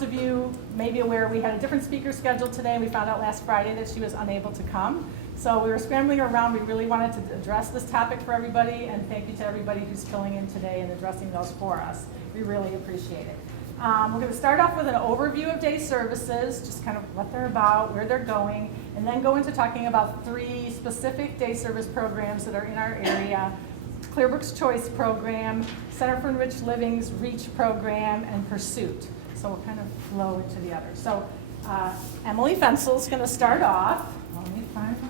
those of you may be aware, we had a different speaker scheduled today, and we found out last Friday that she was unable to come. So we were scrambling around. We really wanted to address this topic for everybody, and thank you to everybody who's filling in today and addressing those for us. We really appreciate it. We're going to start off with an overview of day services, just kind of what they're about, where they're going, and then go into talking about 3 specific day service programs that are in our area: Clearbrook's Choice program, Center for Enriched Living's REACH program, and Pursuit. So we'll kind of flow into the others. So Emily Fensel's going to start off. Let me find her.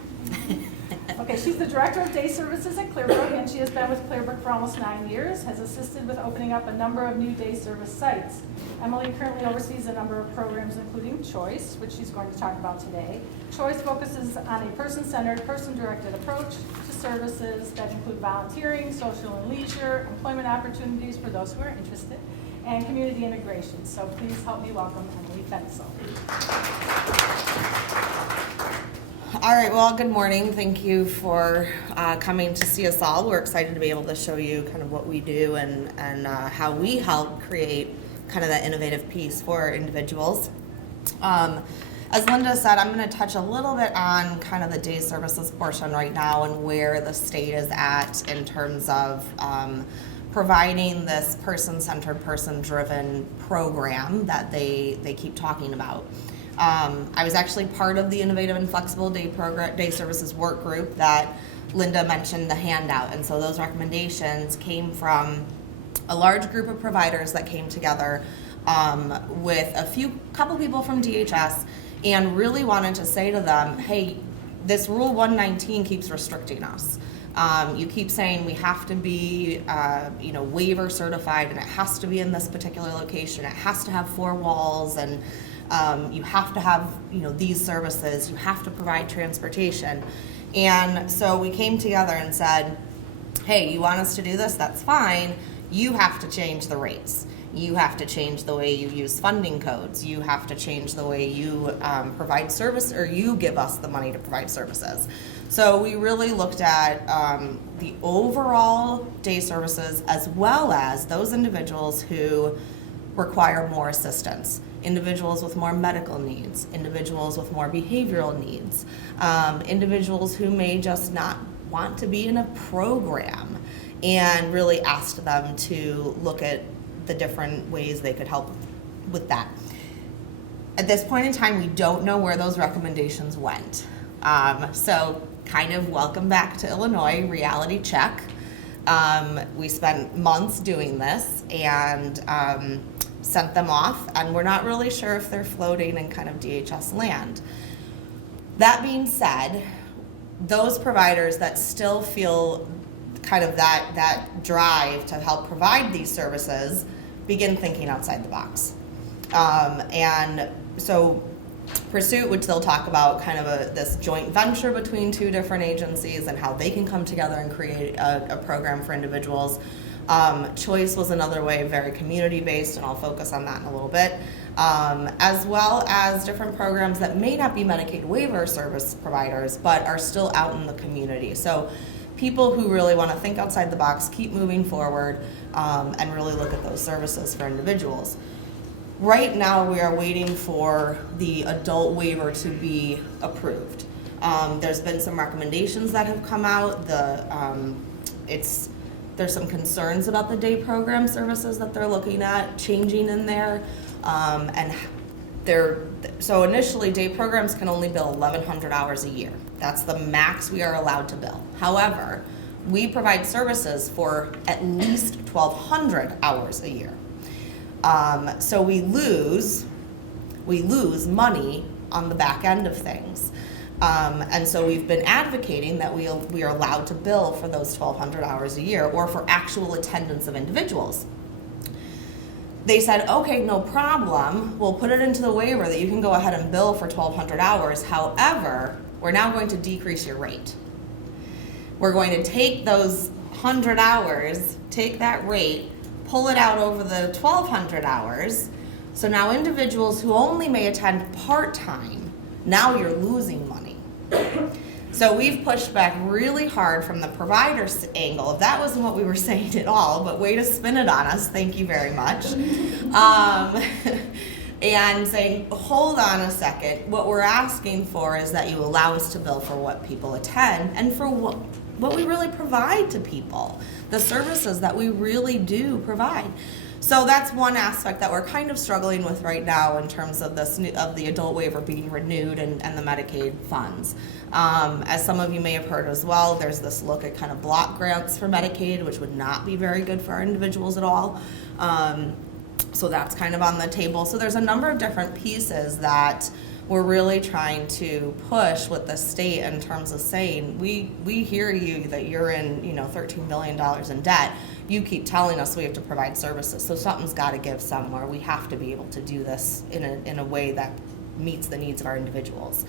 Okay, she's the Director of Day Services at Clearbrook, and she has been with Clearbrook for almost 9 years, has assisted with opening up a number of new day service sites. Emily currently oversees a number of programs, including Choice, which she's going to talk about today. Choice focuses on a person-centered, person-directed approach to services that include volunteering, social and leisure, employment opportunities for those who are interested, and community integration. So please help me welcome Emily Fensel. All right, well, good morning. Thank you for coming to see us all. We're excited to be able to show you kind of what we do and how we help create kind of that innovative piece for individuals. As Linda said, I'm going to touch a little bit on kind of the day services portion right now and where the state is at in terms of providing this person-centered, person-driven program that they keep talking about. I was actually part of the Innovative and Flexible Day Services work group that Linda mentioned, the handout. And so those recommendations came from a large group of providers that came together with a couple people from DHS, and really wanted to say to them, hey, this Rule 119 keeps restricting us. You keep saying we have to be, waiver certified, and it has to be in this particular location. It has to have 4 walls, and you have to have, these services. You have to provide transportation. And so we came together and said, hey, you want us to do this? That's fine. You have to change the rates. You have to change the way you use funding codes. You have to change the way you provide service, or you give us the money to provide services. So we really looked at the overall day services, as well as those individuals who require more assistance, individuals with more medical needs, individuals with more behavioral needs, individuals who may just not want to be in a program, and really asked them to look at the different ways they could help with that. At this point in time, we don't know where those recommendations went. So kind of welcome back to Illinois, reality check. We spent months doing this and sent them off, and we're not really sure if they're floating in kind of DHS land. That being said, those providers that still feel kind of that drive to help provide these services begin thinking outside the box. And so Pursuit, which they'll talk about kind of this joint venture between 2 different agencies and how they can come together and create a program for individuals. Choice was another way, very community-based, and I'll focus on that in a little bit, as well as different programs that may not be Medicaid waiver service providers, but are still out in the community. So people who really want to think outside the box, keep moving forward, and really look at those services for individuals. Right now, we are waiting for the adult waiver to be approved. There's been some recommendations that have come out. There's some concerns about the day program services that they're looking at changing in there. So initially, day programs can only bill 1,100 hours a year. That's the max we are allowed to bill. However, we provide services for at least 1,200 hours a year. So we lose money on the back end of things. And so we've been advocating that we are allowed to bill for those 1,200 hours a year, or for actual attendance of individuals. They said, okay, no problem. We'll put it into the waiver that you can go ahead and bill for 1,200 hours. However, we're now going to decrease your rate. We're going to take those 100 hours, take that rate, pull it out over the 1,200 hours. So now individuals who only may attend part-time, now you're losing money. So we've pushed back really hard from the provider's angle. That wasn't what we were saying at all, but way to spin it on us. Thank you very much. and saying, hold on a second, what we're asking for is that you allow us to bill for what people attend and for what we really provide to people, the services that we really do provide. So that's one aspect that we're kind of struggling with right now in terms of the adult waiver being renewed and the Medicaid funds. As some of you may have heard as well, there's this look at kind of block grants for Medicaid, which would not be very good for our individuals at all. So that's kind of on the table. So there's a number of different pieces that we're really trying to push with the state in terms of saying, we hear you that you're in, $13 billion in debt. You keep telling us we have to provide services, so something's got to give somewhere. We have to be able to do this in a way that meets the needs of our individuals.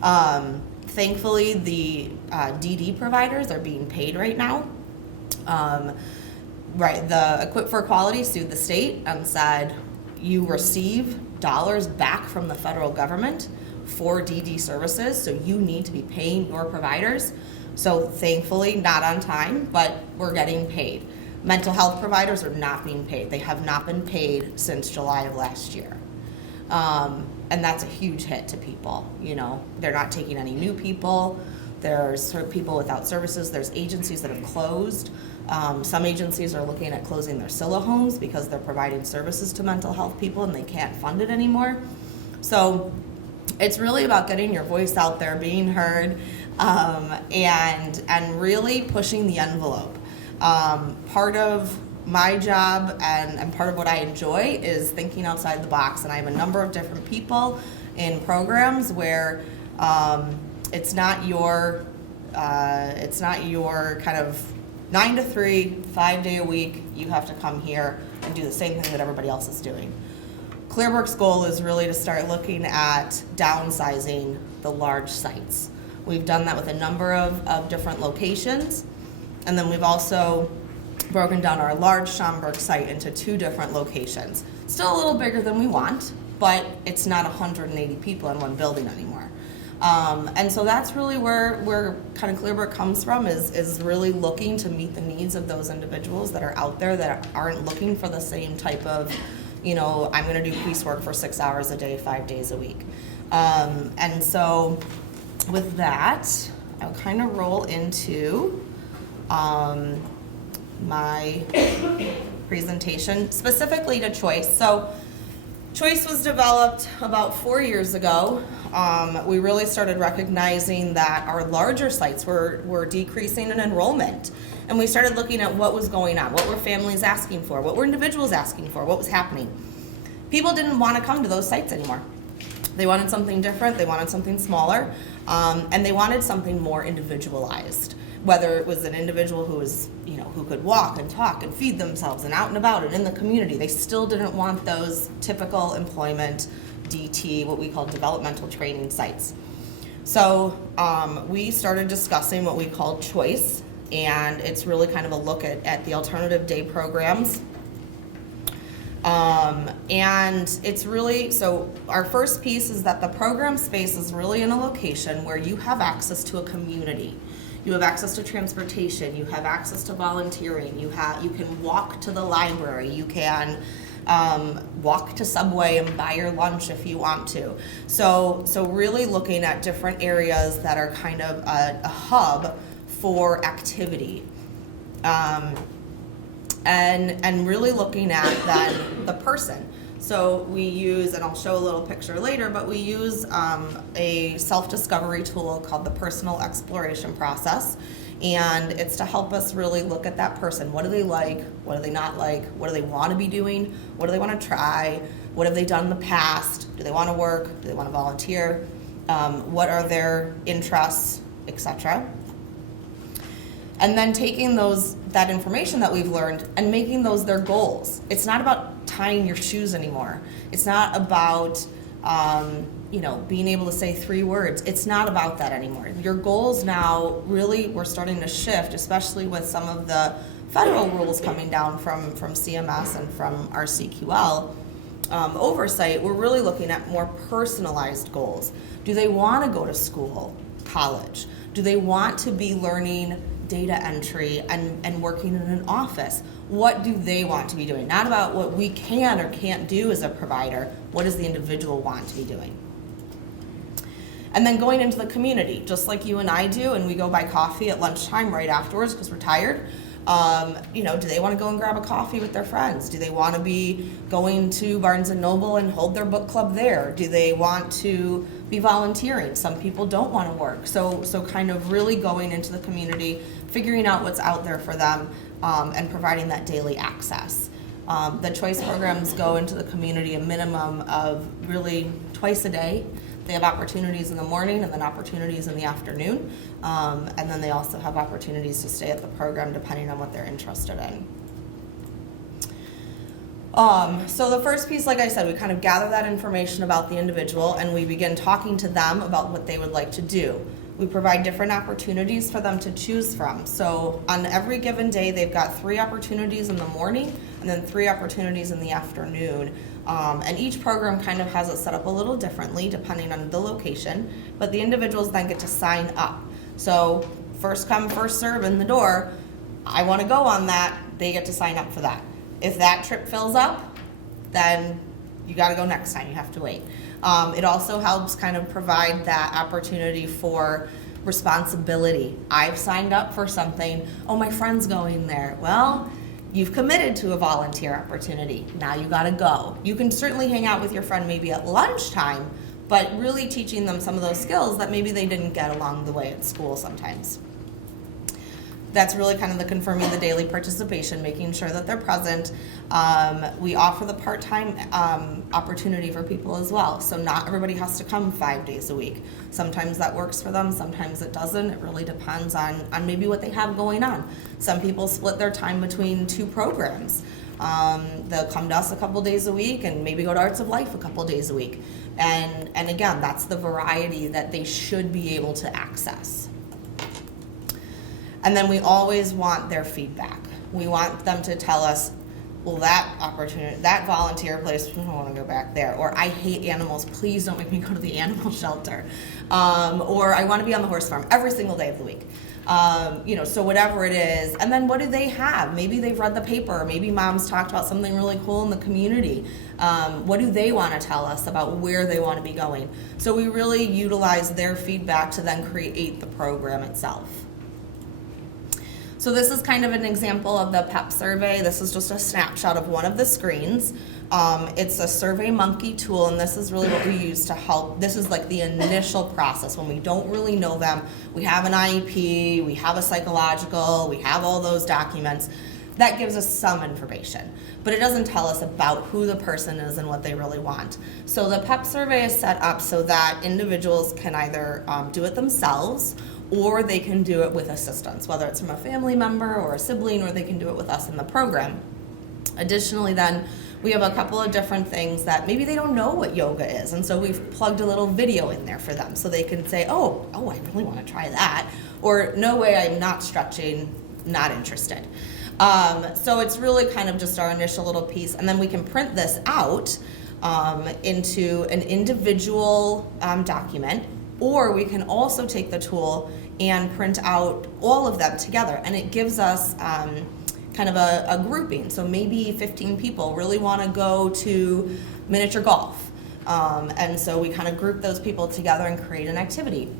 Thankfully, the DD providers are being paid right now. The Equip for Equality sued the state and said, you receive dollars back from the federal government for DD services, so you need to be paying your providers. So thankfully, not on time, but we're getting paid. Mental health providers are not being paid. They have not been paid since July of last year. And that's a huge hit to people. They're not taking any new people. There's people without services. There's agencies that have closed. Some agencies are looking at closing their SILA homes because they're providing services to mental health people and they can't fund it anymore. So it's really about getting your voice out there, being heard, and really pushing the envelope. Part of my job and part of what I enjoy is thinking outside the box, and I have a number of different people in programs where it's not your kind of 9 to 3, 5 day a week. You have to come here and do the same thing that everybody else is doing. Clearbrook's goal is really to start looking at downsizing the large sites. We've done that with a number of different locations, and then we've also broken down our large Schaumburg site into 2 different locations. Still a little bigger than we want, but it's not 180 people in one building anymore. And so that's really where kind of Clearbrook comes from, is really looking to meet the needs of those individuals that are out there that aren't looking for the same type of, I'm going to do piecework for 6 hours a day, 5 days a week. And so with that, I'll kind of roll into my presentation specifically to Choice. So Choice was developed about 4 years ago. We really started recognizing that our larger sites were decreasing in enrollment. And we started looking at what was going on, what were families asking for, what were individuals asking for, what was happening. People didn't want to come to those sites anymore. They wanted something different, they wanted something smaller, and they wanted something more individualized. Whether it was an individual who was, who could walk and talk and feed themselves and out and about and in the community, they still didn't want those typical employment DT, what we call developmental training sites. So we started discussing what we call Choice, and it's really kind of a look at the alternative day programs. And it's really, so our first piece is that the program space is really in a location where you have access to a community. You have access to transportation, you have access to volunteering, you can walk to the library, you can walk to Subway and buy your lunch if you want to. So really looking at different areas that are kind of a hub for activity. And really looking at then the person. So we use, and I'll show a little picture later, but we use a self-discovery tool called the personal exploration process. And it's to help us really look at that person. What do they like? What do they not like? What do they want to be doing? What do they want to try? What have they done in the past? Do they want to work? Do they want to volunteer? What are their interests, etc.? And then taking that information that we've learned and making those their goals. It's not about tying your shoes anymore. It's not about being able to say 3 words. It's not about that anymore. Your goals now, really, we're starting to shift, especially with some of the federal rules coming down from CMS and from our CQL oversight. We're really looking at more personalized goals. Do they want to go to school, college? Do they want to be learning data entry and working in an office? what do they want to be doing? Not about what we can or can't do as a provider. What does the individual want to be doing? And then going into the community, just like you and I do, and we go buy coffee at lunchtime right afterwards because we're tired. Do they want to go and grab a coffee with their friends? Do they want to be going to Barnes & Noble and hold their book club there? Do they want to be volunteering? Some people don't want to work. So kind of really going into the community, figuring out what's out there for them, and providing that daily access. The choice programs go into the community a minimum of really twice a day. They have opportunities in the morning and then opportunities in the afternoon. And then they also have opportunities to stay at the program depending on what they're interested in. So the first piece, like I said, we kind of gather that information about the individual and we begin talking to them about what they would like to do. We provide different opportunities for them to choose from. So on every given day, they've got 3 opportunities in the morning and then 3 opportunities in the afternoon. And each program kind of has it set up a little differently depending on the location, but the individuals then get to sign up. So first come, first serve in the door. I want to go on that. They get to sign up for that. If that trip fills up, then you got to go next time. You have to wait. It also helps kind of provide that opportunity for responsibility. I've signed up for something. Oh, my friend's going there. Well, you've committed to a volunteer opportunity. Now you got to go. You can certainly hang out with your friend maybe at lunchtime, but really teaching them some of those skills that maybe they didn't get along the way at school sometimes. That's really kind of the confirming the daily participation, making sure that they're present. We offer the part-time opportunity for people as well. So not everybody has to come 5 days a week. Sometimes that works for them, sometimes it doesn't. It really depends on maybe what they have going on. Some people split their time between 2 programs. They'll come to us a couple days a week and maybe go to Arts of Life a couple days a week. And again, that's the variety that they should be able to access. And then we always want their feedback. We want them to tell us, well, that opportunity, that volunteer place, I don't want to go back there. Or I hate animals, please don't make me go to the animal shelter. Or I want to be on the horse farm every single day of the week. So whatever it is. And then what do they have? Maybe they've read the paper. Maybe mom's talked about something really cool in the community. What do they want to tell us about where they want to be going? So we really utilize their feedback to then create the program itself. So this is kind of an example of the PEP survey. This is just a snapshot of one of the screens. It's a Survey Monkey tool, and this is really what we use to help. This is like the initial process when we don't really know them. We have an IEP, we have a psychological, we have all those documents. That gives us some information, but it doesn't tell us about who the person is and what they really want. So the PEP survey is set up so that individuals can either do it themselves or they can do it with assistance, whether it's from a family member or a sibling, or they can do it with us in the program. Additionally, then, we have a couple of different things that maybe they don't know what yoga is, and so we've plugged a little video in there for them so they can say, oh, I really want to try that, or no way, I'm not stretching, not interested. So it's really kind of just our initial little piece, and then we can print this out into an individual document, or we can also take the tool and print out all of them together, and it gives us kind of a grouping. So maybe 15 people really want to go to miniature golf, and so we kind of group those people together and create an activity.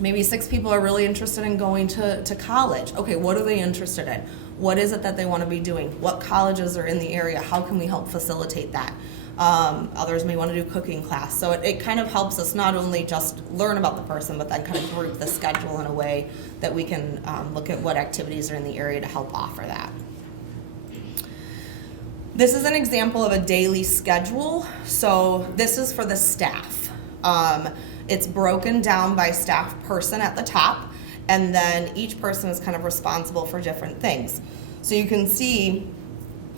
Maybe 6 people are really interested in going to college. Okay, what are they interested in? What is it that they want to be doing? What colleges are in the area? How can we help facilitate that? Others may want to do cooking class. So it kind of helps us not only just learn about the person, but then kind of group the schedule in a way that we can look at what activities are in the area to help offer that. This is an example of a daily schedule. So this is for the staff. It's broken down by staff person at the top, and then each person is kind of responsible for different things. So you can see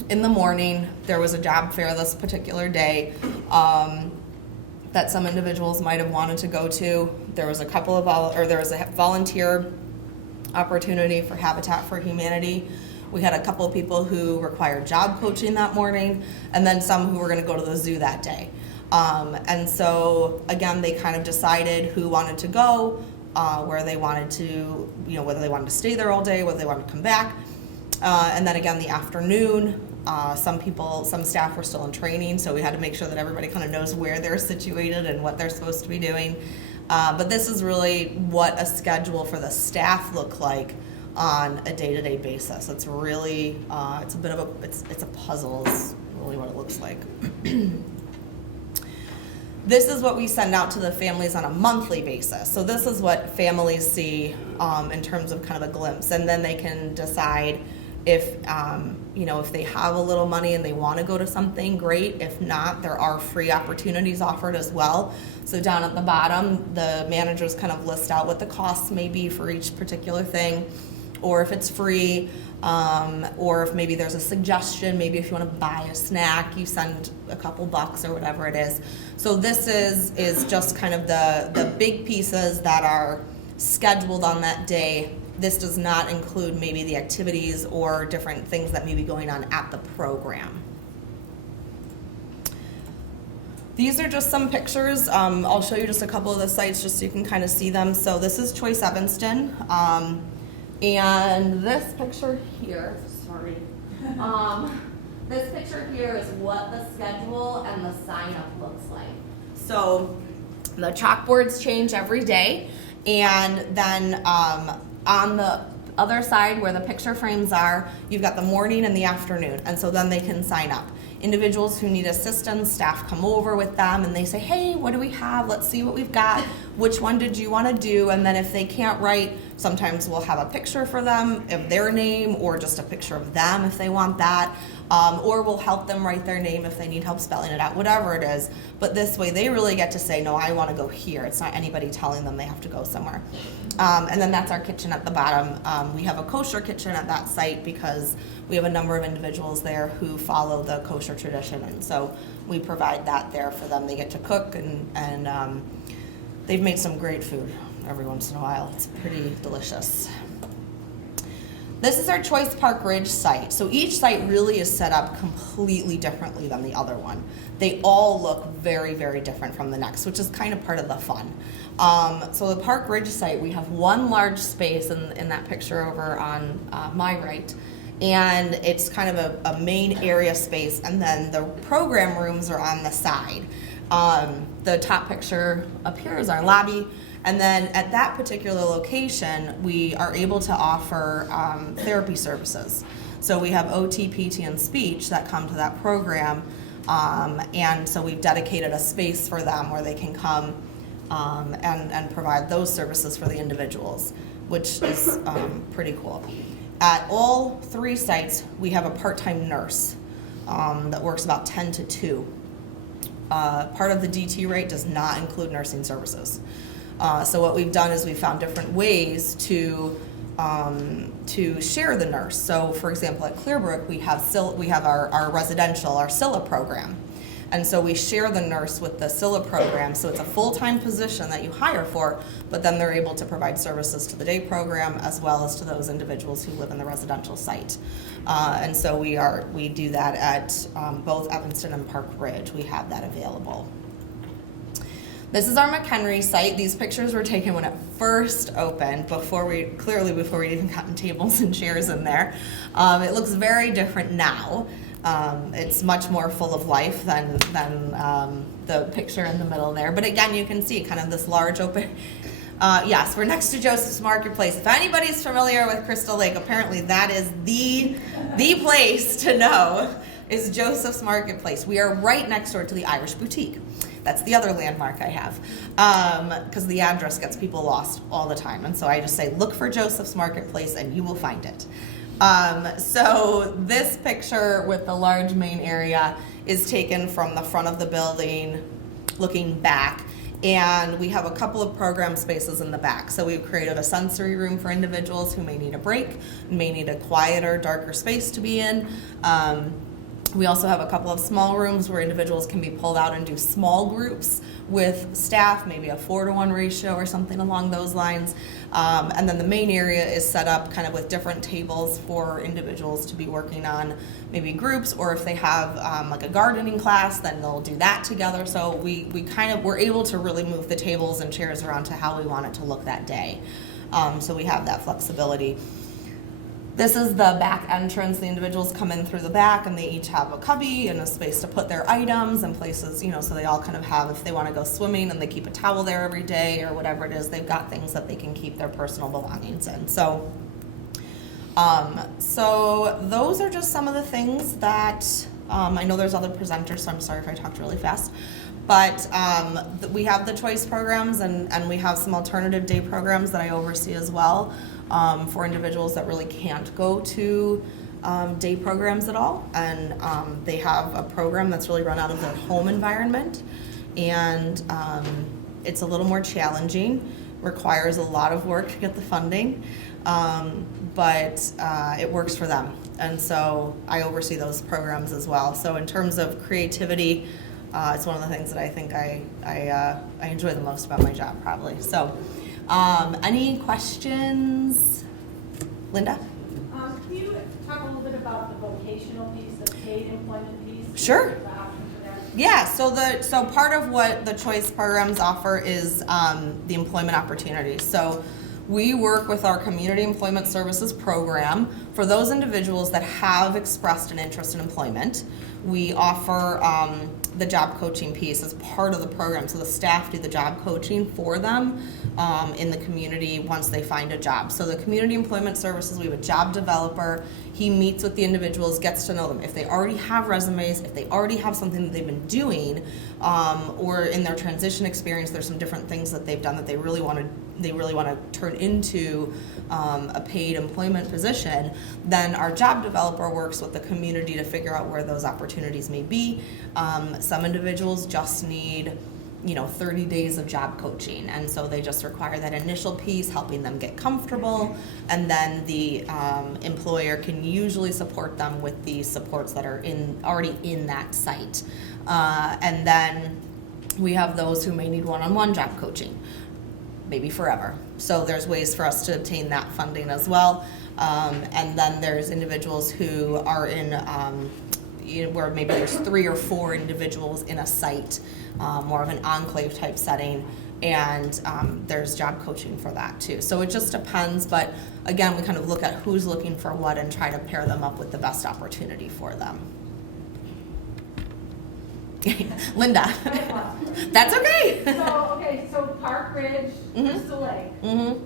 in the morning, there was a job fair this particular day that some individuals might have wanted to go to. There was a couple of there was a volunteer opportunity for Habitat for Humanity. We had a couple of people who required job coaching that morning, and then some who were going to go to the zoo that day. And so again, they kind of decided who wanted to go, where they wanted to, whether they wanted to stay there all day, whether they wanted to come back. And then again, the afternoon, some staff were still in training, so we had to make sure that everybody kind of knows where they're situated and what they're supposed to be doing. But this is really what a schedule for the staff look like on a day-to-day basis. It's really, it's a bit of a, it's a puzzle is really what it looks like. This is what we send out to the families on a monthly basis. So this is what families see in terms of kind of a glimpse, and then they can decide if if they have a little money and they want to go to something, great. If not, there are free opportunities offered as well. So down at the bottom, the managers kind of list out what the costs may be for each particular thing, or if it's free, or if maybe there's a suggestion, maybe if you want to buy a snack, you send a couple bucks or whatever it is. So this is just kind of the big pieces that are scheduled on that day. This does not include maybe the activities or different things that may be going on at the program. These are just some pictures. I'll show you just a couple of the sites just so you can kind of see them. So this is Choice Evanston. And this picture here, sorry. This picture here is what the schedule and the sign up looks like. So the chalkboards change every day, and then on the other side where the picture frames are, you've got the morning and the afternoon, and so then they can sign up. Individuals who need assistance, staff come over with them and they say, hey, what do we have? Let's see what we've got. Which one did you want to do? And then if they can't write, sometimes we'll have a picture for them of their name, or just a picture of them if they want that. Or we'll help them write their name if they need help spelling it out, whatever it is. But this way they really get to say, no, I want to go here. It's not anybody telling them they have to go somewhere. And then that's our kitchen at the bottom. We have a kosher kitchen at that site because we have a number of individuals there who follow the kosher tradition, and so we provide that there for them. They get to cook, and they've made some great food every once in a while. It's pretty delicious. This is our Choice Park Ridge site. So each site really is set up completely differently than the other one. They all look very, very different from the next, which is kind of part of the fun. So the Park Ridge site, we have one large space in that picture over on my right, and it's kind of a main area space, and then the program rooms are on the side. The top picture up here is our lobby. And then at that particular location, we are able to offer therapy services. So we have OT, PT, and speech that come to that program. And so we've dedicated a space for them where they can come and provide those services for the individuals, which is pretty cool. At all three sites, we have a part-time nurse that works about 10 to 2. Part of the DT rate does not include nursing services. So what we've done is we've found different ways to share the nurse. So for example, at Clearbrook, we have our residential, our SILA program. And so we share the nurse with the SILA program. So it's a full-time position that you hire for, but then they're able to provide services to the day program as well as to those individuals who live in the residential site. And so we do that at both Evanston and Park Ridge. We have that available. This is our McHenry site. These pictures were taken when it first opened, before we even gotten tables and chairs in there. It looks very different now. It's much more full of life than the picture in the middle there. But again, you can see kind of this large open. Yes, we're next to Joseph's Marketplace. If anybody's familiar with Crystal Lake, apparently that is the place to know is Joseph's Marketplace. We are right next door to the Irish Boutique. That's the other landmark I have, because the address gets people lost all the time. And so I just say, look for Joseph's Marketplace and you will find it. So this picture with the large main area is taken from the front of the building looking back. And we have a couple of program spaces in the back. So we've created a sensory room for individuals who may need a break, may need a quieter, darker space to be in. We also have a couple of small rooms where individuals can be pulled out and do small groups with staff, maybe a 4-to-1 ratio or something along those lines. And then the main area is set up kind of with different tables for individuals to be working on maybe groups, or if they have like a gardening class, then they'll do that together. So we're able to really move the tables and chairs around to how we want it to look that day. So we have that flexibility. This is the back entrance. The individuals come in through the back and they each have a cubby and a space to put their items and places, so they all kind of have, if they want to go swimming and they keep a towel there every day or whatever it is, they've got things that they can keep their personal belongings in. So those are just some of the things that, I know there's other presenters, so I'm sorry if I talked really fast. But we have the choice programs and we have some alternative day programs that I oversee as well for individuals that really can't go to day programs at all. And they have a program that's really run out of their home environment. And it's a little more challenging, requires a lot of work to get the funding, but it works for them. And so I oversee those programs as well. So in terms of creativity, it's one of the things that I think I enjoy the most about my job, probably. So, any questions? Linda? Can you talk a little bit about the vocational piece, the paid employment piece? Sure. The option for that? Yeah, so part of what the choice programs offer is the employment opportunities. So we work with our community employment services program for those individuals that have expressed an interest in employment. We offer the job coaching piece as part of the program. So the staff do the job coaching for them in the community once they find a job. So the community employment services, we have a job developer. He meets with the individuals, gets to know them. If they already have resumes, if they already have something that they've been doing, or in their transition experience, there's some different things that they've done that they really want to turn into a paid employment position, then our job developer works with the community to figure out where those opportunities may be. Some individuals just need 30 days of job coaching, and so they just require that initial piece, helping them get comfortable, and then the employer can usually support them with the supports that are already in that site. And then we have those who may need one-on-one job coaching, maybe forever. So there's ways for us to obtain that funding as well. And then there's individuals who are in where maybe there's 3 or 4 individuals in a site, more of an enclave type setting, and there's job coaching for that too. So it just depends, but again, we kind of look at who's looking for what and try to pair them up with the best opportunity for them. Linda. That's okay. So Park Ridge, Crystal Lake.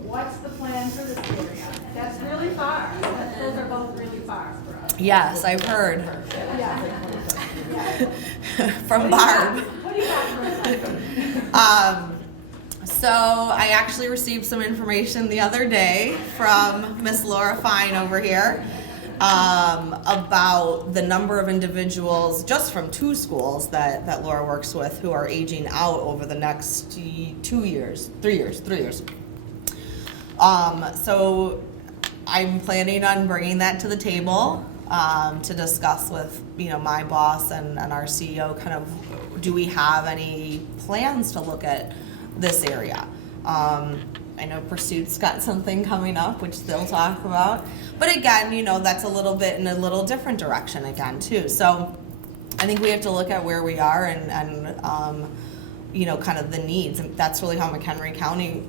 What's the plan for this area? That's really far. Those are both really far for us. Yes, I've heard. Yeah. From Barb. What do you got for us? So I actually received some information the other day from Miss Laura Fine over here about the number of individuals just from 2 schools that Laura works with who are aging out over the next 3 years. So I'm planning on bringing that to the table to discuss with my boss and our CEO, kind of, do we have any plans to look at this area? I know Pursuit's got something coming up, which they'll talk about. But again, that's a little bit in a little different direction again, too. So I think we have to look at where we are and kind of the needs. And that's really how McHenry County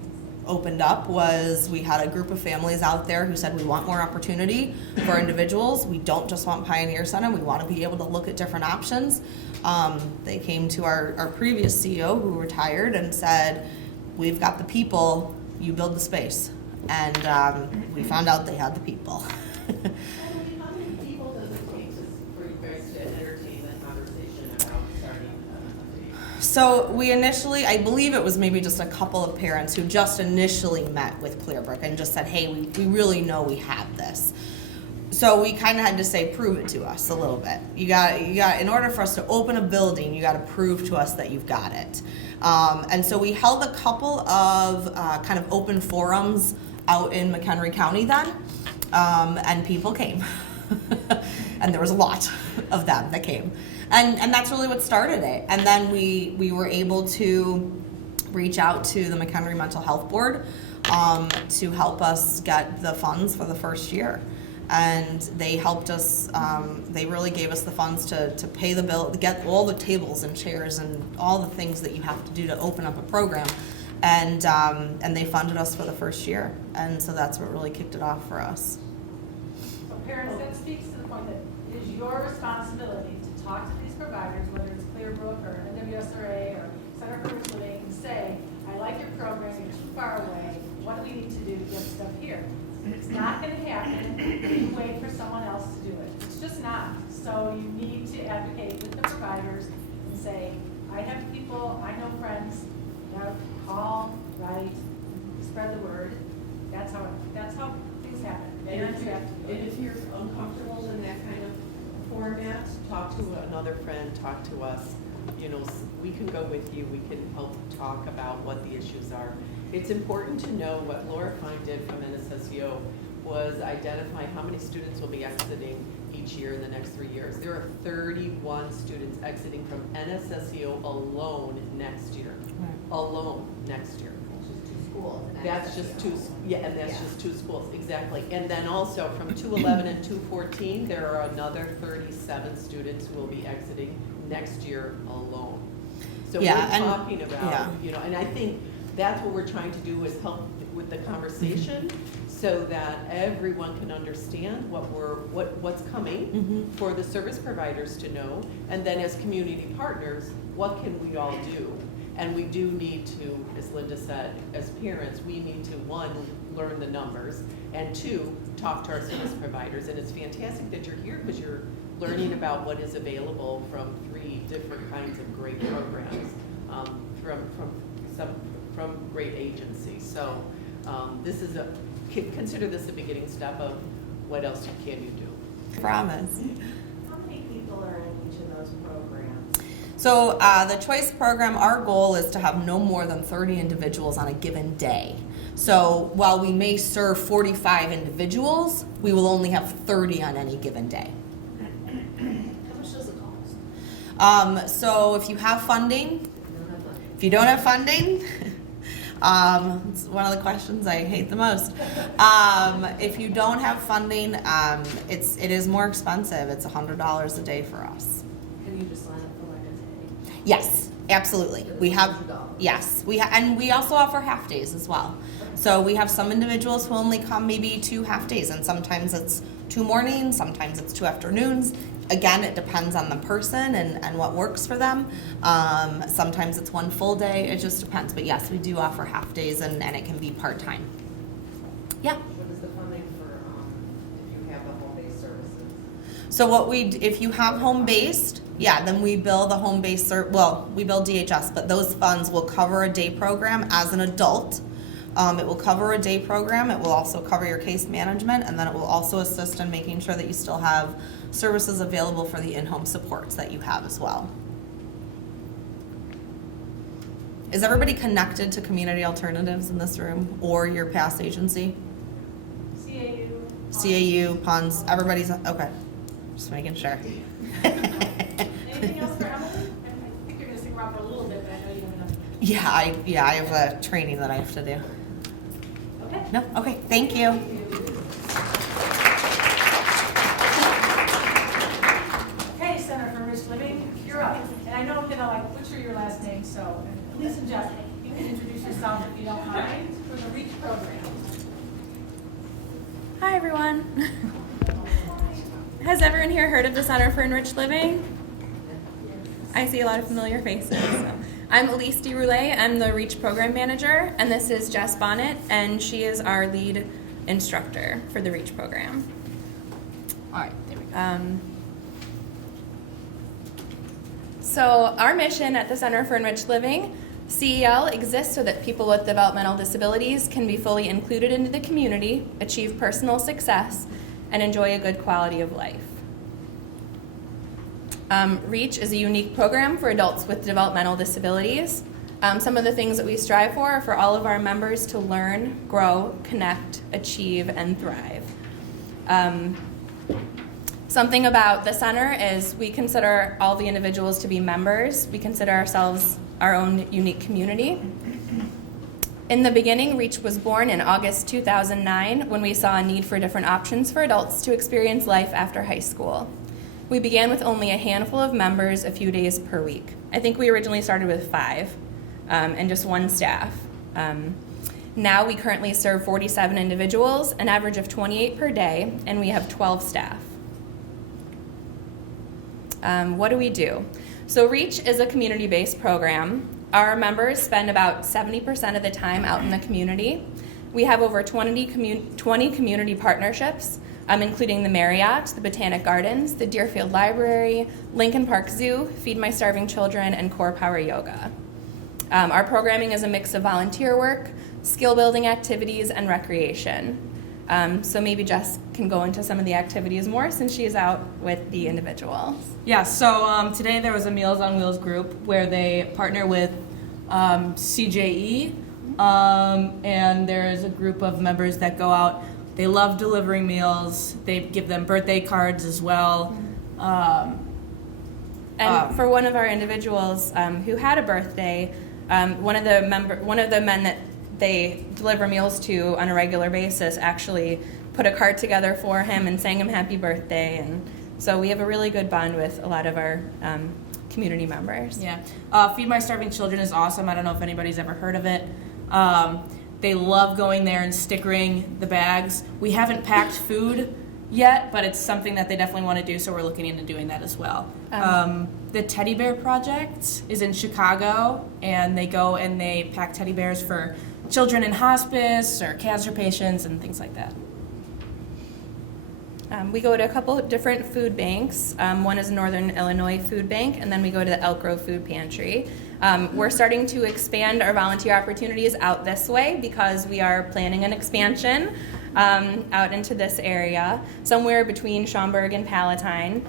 opened up, was we had a group of families out there who said we want more opportunity for individuals. We don't just want Pioneer Center. We want to be able to look at different options. They came to our previous CEO who retired and said, we've got the people, you build the space. And we found out they had the people. How many people does it take for you guys to entertain that conversation about starting a So we initially, I believe it was maybe just a couple of parents who just initially met with Clearbrook and just said, hey, we really know we have this. So we kind of had to say, prove it to us a little bit. You got, in order for us to open a building, you got to prove to us that you've got it. And so we held a couple of kind of open forums out in McHenry County then, and people came. And there was a lot of them that came. And that's really what started it. And then we were able to reach out to the McHenry Mental Health Board to help us get the funds for the first year. And they helped us, they really gave us the funds to pay the bill, to get all the tables and chairs and all the things that you have to do to open up a program. And they funded us for the first year. And so that's what really kicked it off for us. parents, that speaks to the point that it is your responsibility to talk to these providers, whether it's Clearbrook or NWSRA or Center for Enriched Living, and say, I like your program, you're too far away, what do we need to do to get stuff here? It's not gonna happen if you wait for someone else to do it. It's just not. So you need to advocate with the providers and say, I have people, I know friends, call, write, spread the word. That's how things happen. And if you're uncomfortable in that kind of format, talk to another friend, talk to us. You know, we can go with you, we can help talk about what the issues are. It's important to know what Laura Fine did from NSSEO was identify how many students will be exiting each year in the next 3 years. There are 31 students exiting from NSSEO alone next year. Right. Alone next year. That's just two, and that's just two schools, exactly. And then also from 211 and 214, there are another 37 students who will be exiting next year alone. So we're talking about, you know, and I think that's what we're trying to do is help with the conversation so that everyone can understand what's coming for the service providers to know. And then as community partners, what can we all do? And we do need to, as Linda said, as parents, we need to, one, learn the numbers, and two, talk to our service providers. And it's fantastic that you're here because you're learning about what is available from 3 different kinds of great programs from great agencies. So this is consider this a beginning step of what else can you do. Promise. How many people are in each of those programs? So the choice program, our goal is to have no more than 30 individuals on a given day. So while we may serve 45 individuals, we will only have 30 on any given day. How much does it cost? So if you have funding, if you don't have funding, it's one of the questions I hate the most. If you don't have funding, it is more expensive. It's $100 a day for us. Can you just sign up for like a day? Yes, absolutely. We have, yes, and we also offer half days as well. So we have some individuals who only come maybe 2 half days, and sometimes it's 2 mornings, sometimes it's 2 afternoons. Again, it depends on the person and what works for them. Sometimes it's 1 full day, it just depends. But yes, we do offer half days and it can be part-time. Yeah. What is the funding for if you have the home-based services? So if you have home-based, then we bill the home-based, we bill DHS, but those funds will cover a day program as an adult. It will cover a day program, it will also cover your case management, and then it will also assist in making sure that you still have services available for the in-home supports that you have as well. Is everybody connected to Community Alternatives in this room or your past agency? CAU, PONS, everybody's, okay, just making sure. Anything else for Emily? I think you're gonna sing around for a little bit, but I know you have enough. I have a training that I have to do. Okay. No? Okay, thank you. Okay, Center for Enriched Living, you're up. And I know I'm gonna like butcher your last name, so Elise and Jeff, you can introduce yourself if you don't mind for the REACH program. Hi everyone. Has everyone here heard of the Center for Enriched Living? I see a lot of familiar faces. So. I'm Elise DeRoulet, I'm the REACH program manager, and this is Jess Bonnet, and she is our lead instructor for the REACH program. All right, there we go. So our mission at the Center for Enriched Living, CEL, exists so that people with developmental disabilities can be fully included into the community, achieve personal success, and enjoy a good quality of life. REACH is a unique program for adults with developmental disabilities. Some of the things that we strive for are for all of our members to learn, grow, connect, achieve, and thrive. Something about the center is we consider all the individuals to be members. We consider ourselves our own unique community. In the beginning, REACH was born in August 2009 when we saw a need for different options for adults to experience life after high school. We began with only a handful of members a few days per week. I think we originally started with 5 and just 1 staff. Now we currently serve 47 individuals, an average of 28 per day, and we have 12 staff. What do we do? So REACH is a community-based program. Our members spend about 70% of the time out in the community. We have over 20 community partnerships, including the Marriott, the Botanic Gardens, the Deerfield Library, Lincoln Park Zoo, Feed My Starving Children, and Core Power Yoga. Our programming is a mix of volunteer work, skill-building activities, and recreation. So maybe Jess can go into some of the activities more since she is out with the individuals. Yeah, so today there was a Meals on Wheels group where they partner with CJE, and there's a group of members that go out. They love delivering meals. They give them birthday cards as well. And for one of our individuals who had a birthday, one of the men that they deliver meals to on a regular basis actually put a card together for him and sang him happy birthday. And so we have a really good bond with a lot of our community members. Yeah, Feed My Starving Children is awesome. I don't know if anybody's ever heard of it. They love going there and stickering the bags. We haven't packed food yet, but it's something that they definitely want to do, so we're looking into doing that as well. The Teddy Bear Project is in Chicago, and they go and they pack teddy bears for children in hospice or cancer patients and things like that. We go to a couple different food banks. One is Northern Illinois Food Bank, and then we go to the Elk Grove Food Pantry. We're starting to expand our volunteer opportunities out this way because we are planning an expansion out into this area, somewhere between Schaumburg and Palatine.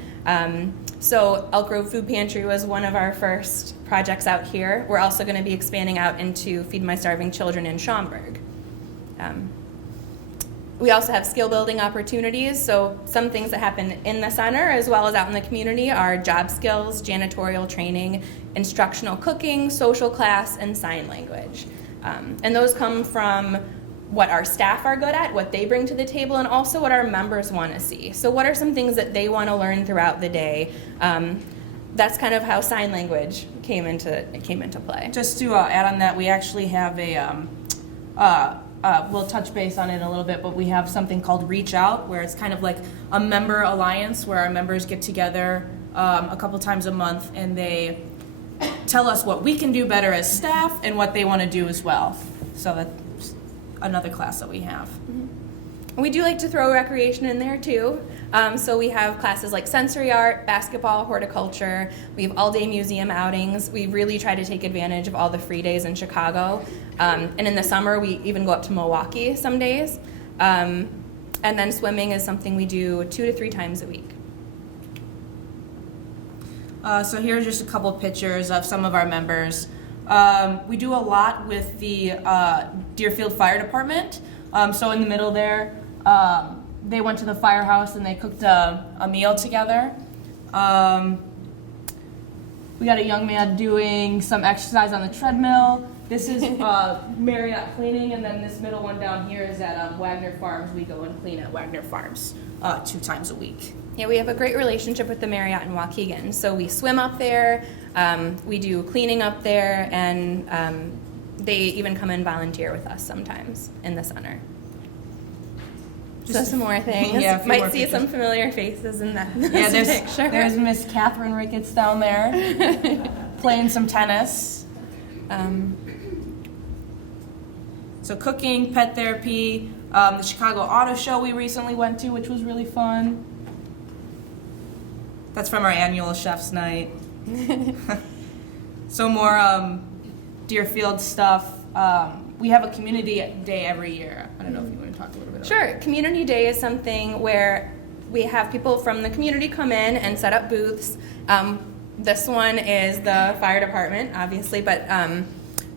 So Elk Grove Food Pantry was one of our first projects out here. We're also going to be expanding out into Feed My Starving Children in Schaumburg. We also have skill building opportunities, so some things that happen in the center as well as out in the community are job skills, janitorial training, instructional cooking, social class, and sign language. And those come from what our staff are good at, what they bring to the table, and also what our members want to see. So what are some things that they want to learn throughout the day? That's kind of how sign language came into play. Just to add on that, we actually have we'll touch base on it a little bit, but we have something called Reach Out, where it's kind of like a member alliance where our members get together a couple times a month and they tell us what we can do better as staff and what they want to do as well. So that's another class that we have. Mm-hmm. We do like to throw recreation in there too. So we have classes like sensory art, basketball, horticulture. We have all-day museum outings. We really try to take advantage of all the free days in Chicago. And in the summer, we even go up to Milwaukee some days. And then swimming is something we do 2 to 3 times a week. So here's just a couple pictures of some of our members. We do a lot with the Deerfield Fire Department. So in the middle there, they went to the firehouse and they cooked a meal together. We got a young man doing some exercise on the treadmill. This is Marriott cleaning, and then this middle one down here is at Wagner Farms. We go and clean at Wagner Farms 2 times a week. Yeah, we have a great relationship with the Marriott in Waukegan. So we swim up there, we do cleaning up there, and they even come and volunteer with us sometimes in the center. So some more things. Yeah, a few Might more see pictures. some familiar faces in that Yeah, picture. there's Miss Catherine Ricketts down there playing some tennis. So cooking, pet therapy, the Chicago Auto Show we recently went to, which was really fun. That's from our annual Chef's Night. So more Deerfield stuff. We have a community day every year. I don't know if you want to talk a little bit about Sure. Community Day is something where we have people from the community come in and set up booths. This one is the fire department, obviously, but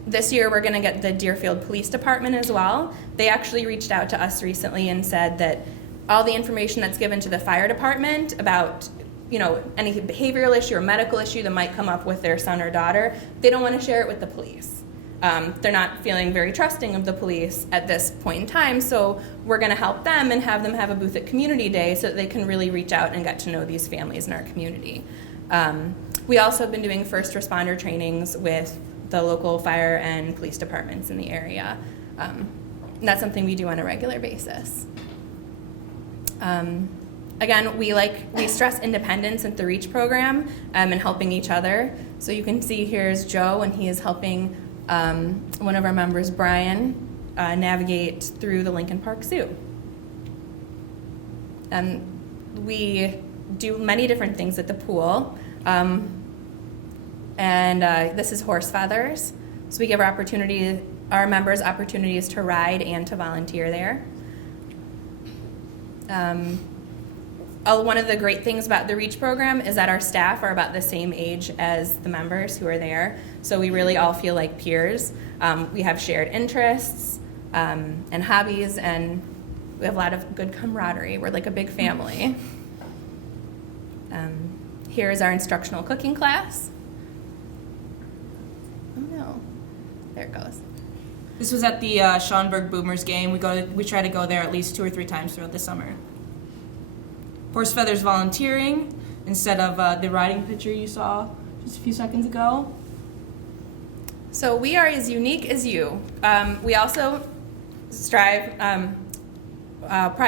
this year we're going to get the Deerfield Police Department as well. They actually reached out to us recently and said that all the information that's given to the fire department about any behavioral issue or medical issue that might come up with their son or daughter, they don't want to share it with the police. They're not feeling very trusting of the police at this point in time, so we're going to help them and have them have a booth at Community Day so that they can really reach out and get to know these families in our community. We also have been doing first responder trainings with the local fire and police departments in the area. And that's something we do on a regular basis. Again, we stress independence at the REACH program and helping each other. So you can see here's Joe, and he is helping one of our members, Brian, navigate through the Lincoln Park Zoo. We do many different things at the pool. This is horse feathers. So we give our members opportunities to ride and to volunteer there. One of the great things about the REACH program is that our staff are about the same age as the members who are there. So we really all feel like peers. We have shared interests and hobbies, and we have a lot of good camaraderie. We're like a big family. Here's our instructional cooking class. Oh no, there it goes. This was at the Schaumburg Boomers game. We try to go there at least 2 or 3 times throughout the summer. Horse feathers volunteering instead of the riding picture you saw just a few seconds ago. So we are as unique as you. We also pride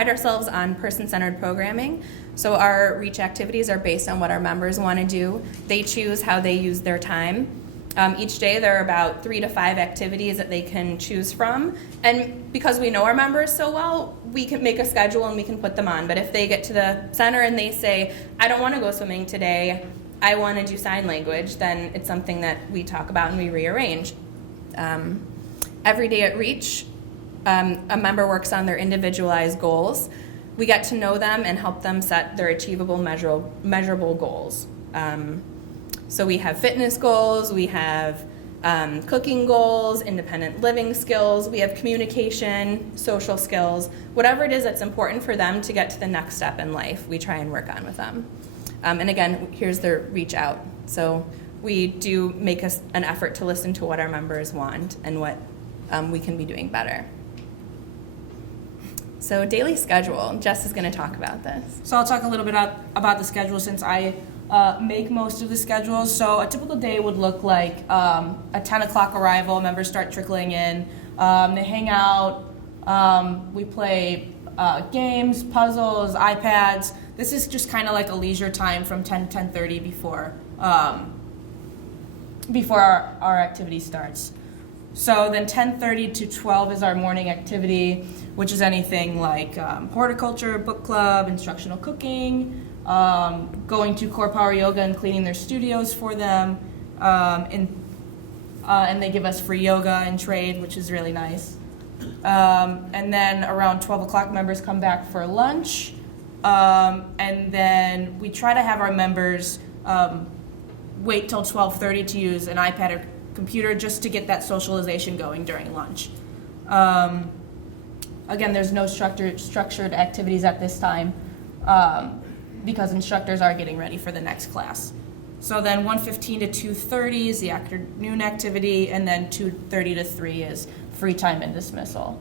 ourselves on person-centered programming. So our REACH activities are based on what our members want to do. They choose how they use their time. Each day there are about 3 to 5 activities that they can choose from. And because we know our members so well, we can make a schedule and we can put them on. But if they get to the center and they say, I don't want to go swimming today, I want to do sign language, then it's something that we talk about and we rearrange. Every day at REACH, a member works on their individualized goals. We get to know them and help them set their achievable, measurable goals. So we have fitness goals, we have cooking goals, independent living skills, we have communication, social skills, whatever it is that's important for them to get to the next step in life, we try and work on with them. And again, here's the reach out. So we do make an effort to listen to what our members want and what we can be doing better. So daily schedule, Jess is going to talk about this. So I'll talk a little bit about the schedule since I make most of the schedules. So a typical day would look like a 10 o'clock arrival, members start trickling in, they hang out, we play games, puzzles, iPads. This is just kind of like a leisure time from 10 to 10:30 before our activity starts. So then 10:30 to 12 is our morning activity, which is anything like horticulture, book club, instructional cooking, going to Core Power Yoga and cleaning their studios for them, and they give us free yoga and trade, which is really nice. And then around 12 o'clock, members come back for lunch, and then we try to have our members wait till 12:30 to use an iPad or computer just to get that socialization going during lunch. Again, there's no structured activities at this time because instructors are getting ready for the next class. So then 1:15 to 2:30 is the afternoon activity, and then 2:30 to 3 is free time and dismissal.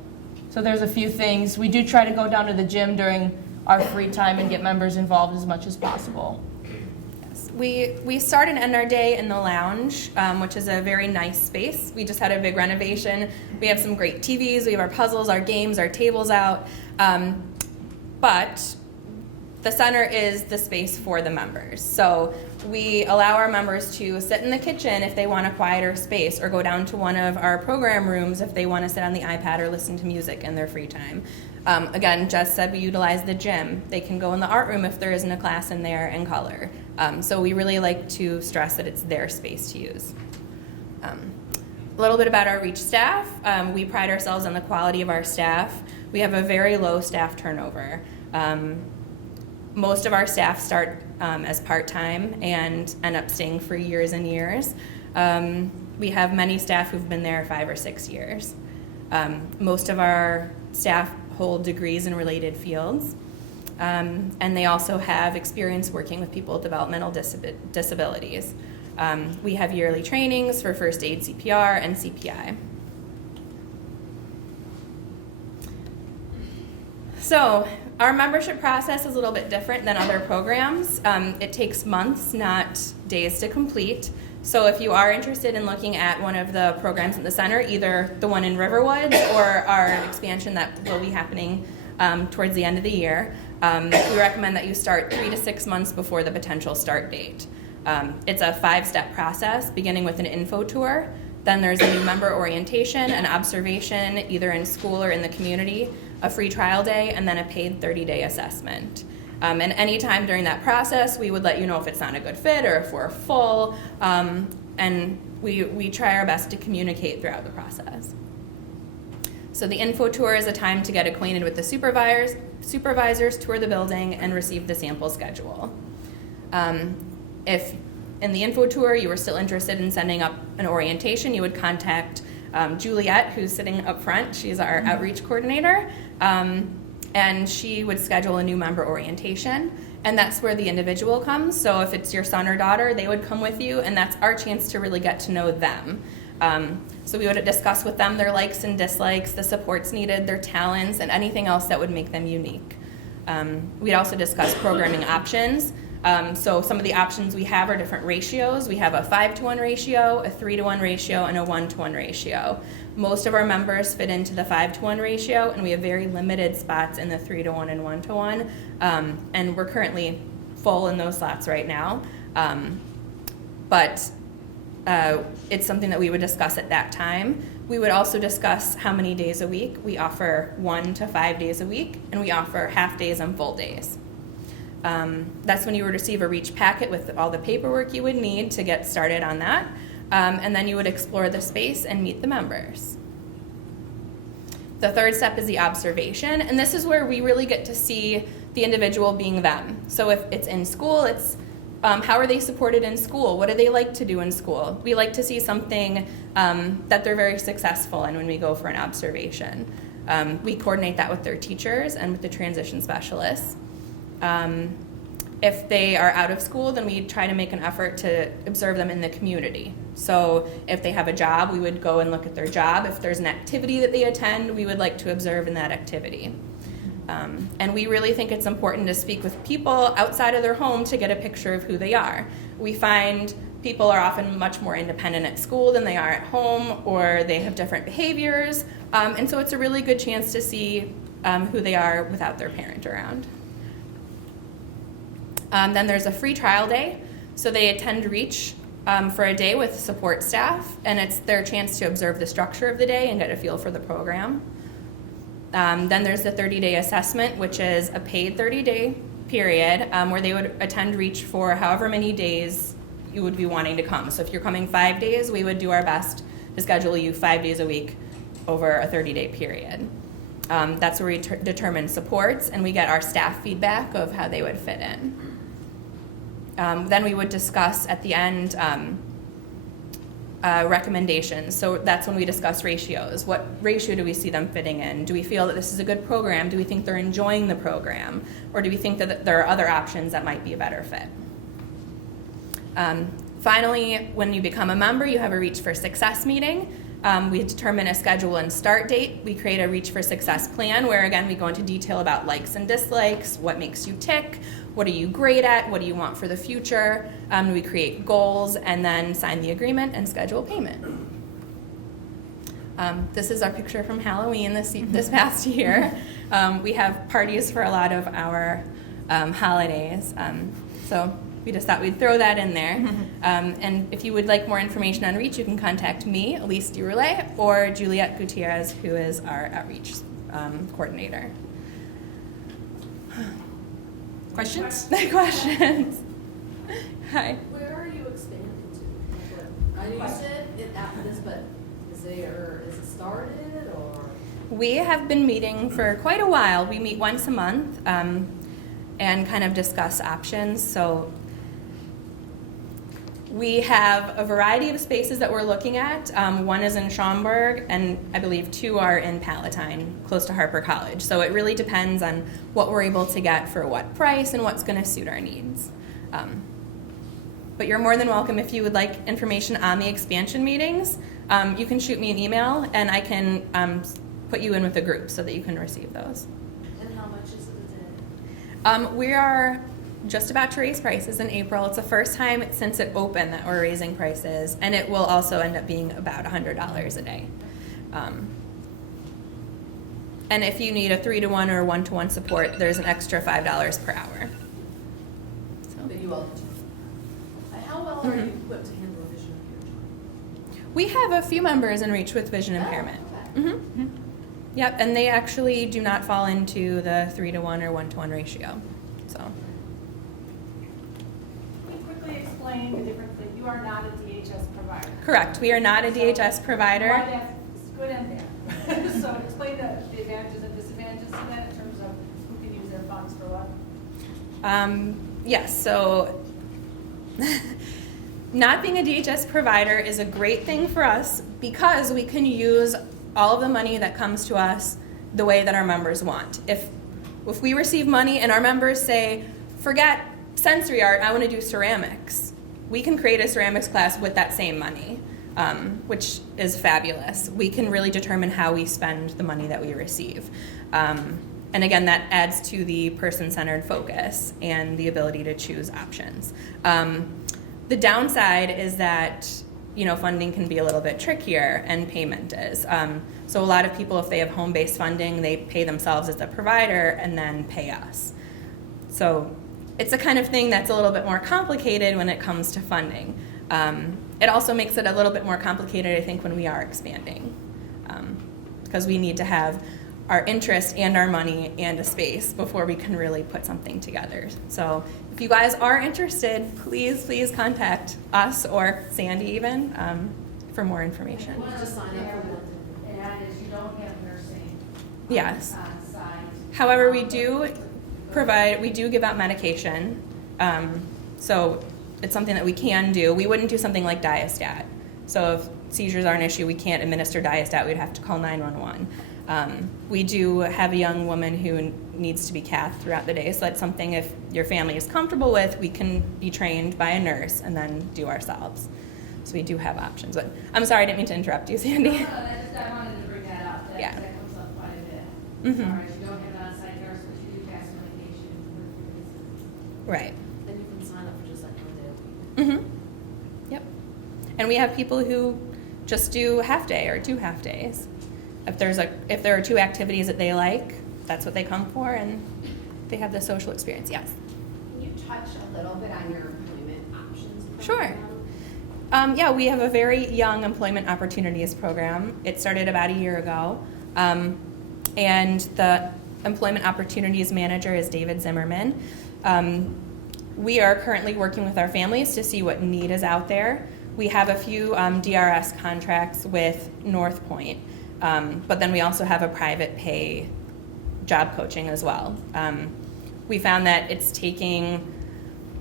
So there's a few things. We do try to go down to the gym during our free time and get members involved as much as possible. We start and end our day in the lounge, which is a very nice space. We just had a big renovation. We have some great TVs, we have our puzzles, our games, our tables out. But the center is the space for the members. So we allow our members to sit in the kitchen if they want a quieter space, or go down to one of our program rooms if they want to sit on the iPad or listen to music in their free time. Again, Jess said we utilize the gym. They can go in the art room if there isn't a class in there and color. So we really like to stress that it's their space to use. A little bit about our REACH staff. We pride ourselves on the quality of our staff. We have a very low staff turnover. Most of our staff start as part-time and end up staying for years and years. We have many staff who've been there 5 or 6 years. Most of our staff hold degrees in related fields, and they also have experience working with people with developmental disabilities. We have yearly trainings for first aid, CPR, and CPI. So our membership process is a little bit different than other programs. It takes months, not days, to complete. So if you are interested in looking at one of the programs in the center, either the one in Riverwoods or our expansion that will be happening towards the end of the year, we recommend that you start 3 to 6 months before the potential start date. It's a 5-step process, beginning with an info tour. Then there's a new member orientation, an observation either in school or in the community, a free trial day, and then a paid 30-day assessment. And any time during that process, we would let you know if it's not a good fit or if we're full, and we try our best to communicate throughout the process. So the info tour is a time to get acquainted with the supervisors, tour the building, and receive the sample schedule. If in the info tour you were still interested in sending up an orientation, you would contact Juliet, who's sitting up front. She's our outreach coordinator. And she would schedule a new member orientation, and that's where the individual comes. So if it's your son or daughter, they would come with you, and that's our chance to really get to know them. So we would discuss with them their likes and dislikes, the supports needed, their talents, and anything else that would make them unique. We'd also discuss programming options. So some of the options we have are different ratios. We have a 5-to-1 ratio, a 3-to-1 ratio, and a 1-to-1 ratio. Most of our members fit into the 5-to-1 ratio, and we have very limited spots in the 3-to-1 and 1-to-1. And we're currently full in those slots right now. But it's something that we would discuss at that time. We would also discuss how many days a week. We offer 1 to 5 days a week, and we offer half days and full days. That's when you would receive a REACH packet with all the paperwork you would need to get started on that. And then you would explore the space and meet the members. The third step is the observation, and this is where we really get to see the individual being them. So if it's in school, it's how are they supported in school? What do they like to do in school? We like to see something that they're very successful in when we go for an observation. We coordinate that with their teachers and with the transition specialists. If they are out of school, then we try to make an effort to observe them in the community. So if they have a job, we would go and look at their job. If there's an activity that they attend, we would like to observe in that activity. And we really think it's important to speak with people outside of their home to get a picture of who they are. We find people are often much more independent at school than they are at home, or they have different behaviors. And so it's a really good chance to see who they are without their parent around. Then there's a free trial day. So they attend REACH for a day with support staff, and it's their chance to observe the structure of the day and get a feel for the program. Then there's the 30-day assessment, which is a paid 30-day period where they would attend REACH for however many days you would be wanting to come. So if you're coming 5 days, we would do our best to schedule you 5 days a week over a 30-day period. That's where we determine supports, and we get our staff feedback of how they would fit in. Then we would discuss at the end recommendations. So that's when we discuss ratios. What ratio do we see them fitting in? Do we feel that this is a good program? Do we think they're enjoying the program? Or do we think that there are other options that might be a better fit? Finally, when you become a member, you have a Reach for Success meeting. We determine a schedule and start date. We create a Reach for Success plan where, again, we go into detail about likes and dislikes, what makes you tick, what are you great at, what do you want for the future. We create goals and then sign the agreement and schedule payment. This is our picture from Halloween this past year. We have parties for a lot of our holidays. So we just thought we'd throw that in there. And if you would like more information on REACH, you can contact me, Elise DeRoulet, or Juliet Gutierrez, who is our outreach coordinator. Questions? Questions? Hi. Where are you expanding to? I know you said it after this, but is it started or? We have been meeting for quite a while. We meet once a month and kind of discuss options. So we have a variety of spaces that we're looking at. One is in Schaumburg, and I believe 2 are in Palatine, close to Harper College. So it really depends on what we're able to get for what price and what's going to suit our needs. But you're more than welcome if you would like information on the expansion meetings. You can shoot me an email, and I can put you in with a group so that you can receive those. And how much is it a day? We are just about to raise prices in April. It's the first time since it opened that we're raising prices, and it will also end up being about $100 a day. And if you need a 3-to-1 or 1-to-1 support, there's an extra $5 per hour. But you all do. How well are you equipped to handle a vision impairment? We have a few members in Reach with vision impairment. Okay. Mm-hmm. Yep, and they actually do not fall into the 3-to-1 or 1-to-1 ratio. So, Can you quickly explain the difference that you are not a DHS provider? correct. We are not a DHS provider. Why that's good and bad. So explain the advantages and disadvantages to that in terms of who can use their funds for what. Yes, so not being a DHS provider is a great thing for us because we can use all of the money that comes to us the way that our members want. If we receive money and our members say, forget sensory art, I want to do ceramics, we can create a ceramics class with that same money, which is fabulous. We can really determine how we spend the money that we receive. And again, that adds to the person-centered focus and the ability to choose options. The downside is that funding can be a little bit trickier, and payment is. So a lot of people, if they have home-based funding, they pay themselves as a provider and then pay us. So it's a kind of thing that's a little bit more complicated when it comes to funding. It also makes it a little bit more complicated, I think, when we are expanding, because we need to have our interest and our money and a space before we can really put something together. So if you guys are interested, please contact us or Sandy even for more information. Why not just sign up for one? And that is you don't have nursing Yes. on site. However, we do give out medication. So it's something that we can do. We wouldn't do something like Diastat. So if seizures are an issue, we can't administer Diastat, we'd have to call 911. We do have a young woman who needs to be cathed throughout the day, so that's something if your family is comfortable with, we can be trained by a nurse and then do ourselves. So we do have options. But I'm sorry, I didn't mean to interrupt you, Sandy. No, I wanted to bring that up. Yeah. That comes up quite a bit. Mhm. As far as you don't have an on-site nurse, but you do pass medication for Right. And you can sign up for just like 1 day a week. Mm-hmm. Yep. And we have people who just do half day or 2 half days. If there are 2 activities that they like, that's what they come for, and they have the social experience. Yes. Can you touch a little bit on your employment options Sure. program? Yeah, we have a very young employment opportunities program. It started about a year ago, and the employment opportunities manager is David Zimmerman. We are currently working with our families to see what need is out there. We have a few DRS contracts with North Point. But then we also have a private pay job coaching as well. We found that it's taking,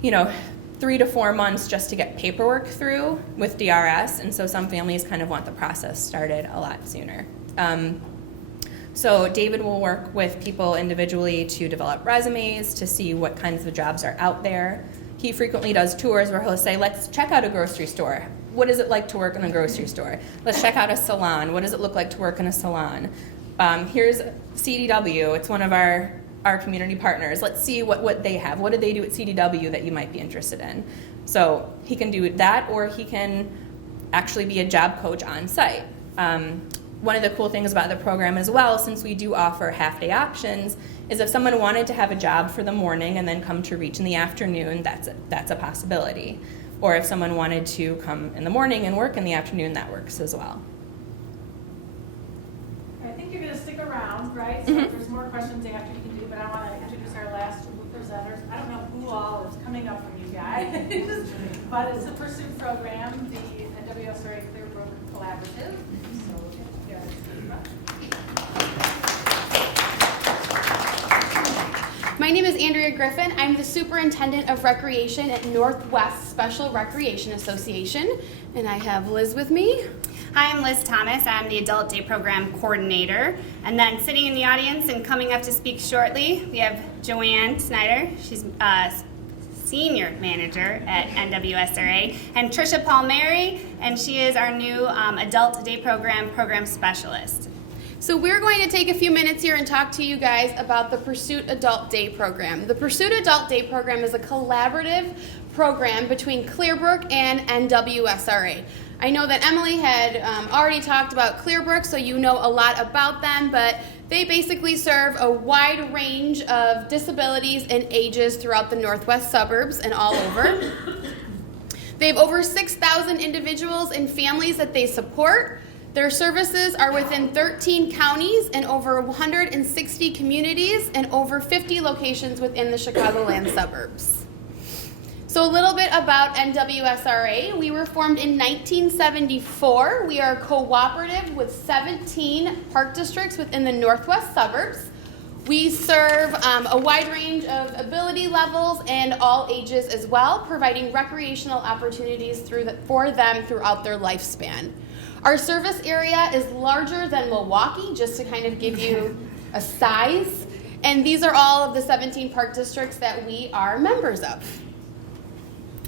3 to 4 months just to get paperwork through with DRS, and so some families kind of want the process started a lot sooner. So David will work with people individually to develop resumes, to see what kinds of jobs are out there. He frequently does tours where he'll say, let's check out a grocery store. What is it like to work in a grocery store? Let's check out a salon. What does it look like to work in a salon? Here's CDW. It's one of our community partners. Let's see what they have. What do they do at CDW that you might be interested in? So he can do that, or he can actually be a job coach on site. One of the cool things about the program as well, since we do offer half-day options, is if someone wanted to have a job for the morning and then come to Reach in the afternoon, that's a possibility. Or if someone wanted to come in the morning and work in the afternoon, that works as well. I think you're going to stick around, right? So if there's more questions after you can do, but I want to introduce our last 2 presenters. I don't know who all is coming up from you guys, but it's a pursuit program, the NWSRA Clearbrook Collaborative. So we'll get Steve up. My name is Andrea Griffin. I'm the Superintendent of Recreation at Northwest Special Recreation Association, and I have Liz with me. Hi, I'm Liz Thomas. I'm the Adult Day Program Coordinator. And then sitting in the audience and coming up to speak shortly, we have Joanne Snyder. She's Senior Manager at NWSRA. And Trisha Palmieri, and she is our new Adult Day Program Specialist. So we're going to take a few minutes here and talk to you guys about the Pursuit Adult Day program. The Pursuit Adult Day program is a collaborative program between Clearbrook and NWSRA. I know that Emily had already talked about Clearbrook, so you know a lot about them, but they basically serve a wide range of disabilities and ages throughout the northwest suburbs and all over. They have over 6,000 individuals and families that they support. Their services are within 13 counties and over 160 communities and over 50 locations within the Chicagoland suburbs. So a little bit about NWSRA. We were formed in 1974. We are cooperative with 17 park districts within the northwest suburbs. We serve a wide range of ability levels and all ages as well, providing recreational opportunities for them throughout their lifespan. Our service area is larger than Milwaukee, just to kind of give you a size. And these are all of the 17 park districts that we are members of.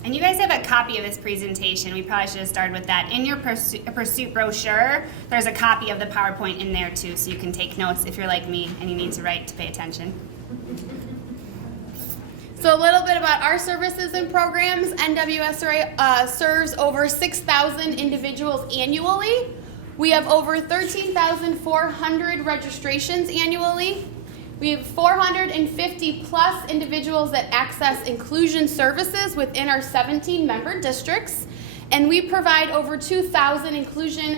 And you guys have a copy of this presentation. We probably should have started with that. In your Pursuit brochure, there's a copy of the PowerPoint in there too, so you can take notes if you're like me and you need to write to pay attention. So a little bit about our services and programs. NWSRA serves over 6,000 individuals annually. We have over 13,400 registrations annually. We have 450 plus individuals that access inclusion services within our 17 member districts. And we provide over 2,000 inclusion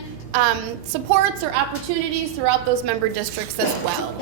supports or opportunities throughout those member districts as well.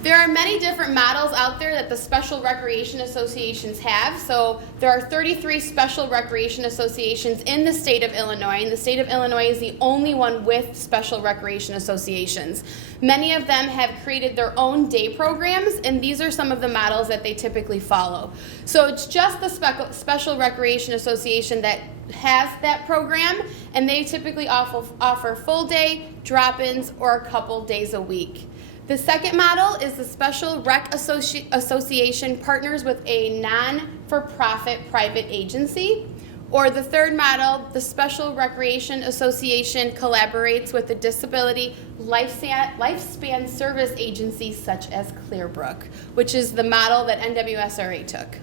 There are many different models out there that the special recreation associations have. So there are 33 special recreation associations in the state of Illinois, and the state of Illinois is the only one with special recreation associations. Many of them have created their own day programs, and these are some of the models that they typically follow. So it's just the special recreation association that has that program, and they typically offer full day, drop-ins, or a couple days a week. The second model is the Special Rec Association partners with a non-for-profit private agency. Or the third model, the Special Recreation Association collaborates with a disability lifespan service agency such as Clearbrook, which is the model that NWSRA took.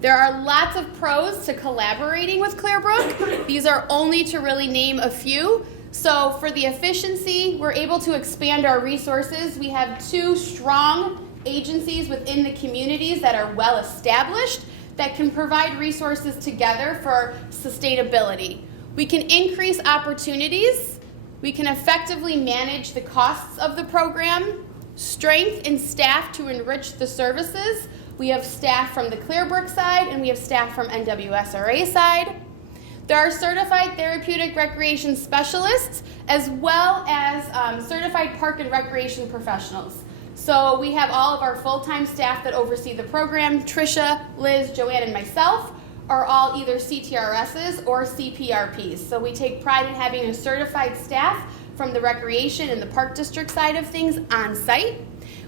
There are lots of pros to collaborating with Clearbrook. These are only to really name a few. So for the efficiency, we're able to expand our resources. We have 2 strong agencies within the communities that are well established that can provide resources together for sustainability. We can increase opportunities. We can effectively manage the costs of the program, strength and staff to enrich the services. We have staff from the Clearbrook side and we have staff from NWSRA side. There are certified therapeutic recreation specialists as well as certified park and recreation professionals. So we have all of our full-time staff that oversee the program. Trisha, Liz, Joanne, and myself are all either CTRSs or CPRPs. So we take pride in having a certified staff from the recreation and the park district side of things on site.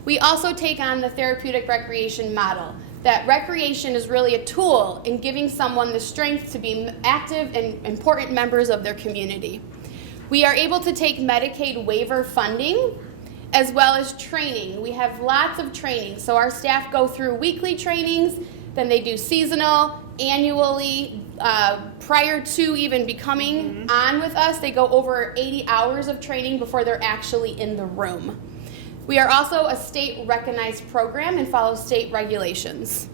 We also take on the therapeutic recreation model. That recreation is really a tool in giving someone the strength to be active and important members of their community. We are able to take Medicaid waiver funding as well as training. We have lots of training. So our staff go through weekly trainings, then they do seasonal, annually, prior to even becoming on with us, they go over 80 hours of training before they're actually in the room. We are also a state recognized program and follow state regulations.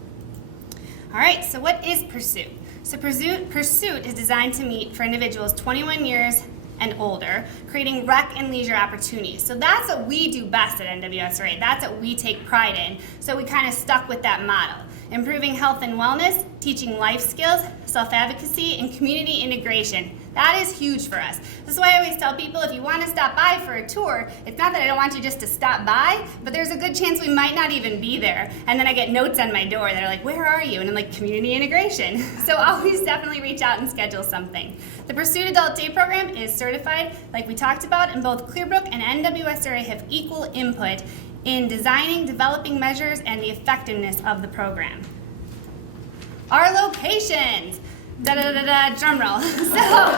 All right, so what is Pursuit? So Pursuit is designed to meet for individuals 21 years and older, creating rec and leisure opportunities. So that's what we do best at NWSRA. That's what we take pride in. So we kind of stuck with that model. Improving health and wellness, teaching life skills, self-advocacy, and community integration. That is huge for us. This is why I always tell people, if you want to stop by for a tour, it's not that I don't want you just to stop by, but there's a good chance we might not even be there. And then I get notes on my door that are like, where are you? And I'm like, community integration. So always definitely reach out and schedule something. The Pursuit Adult Day program is certified, like we talked about, and both Clearbrook and NWSRA have equal input in designing, developing measures, and the effectiveness of the program. Our locations. Drum roll. So,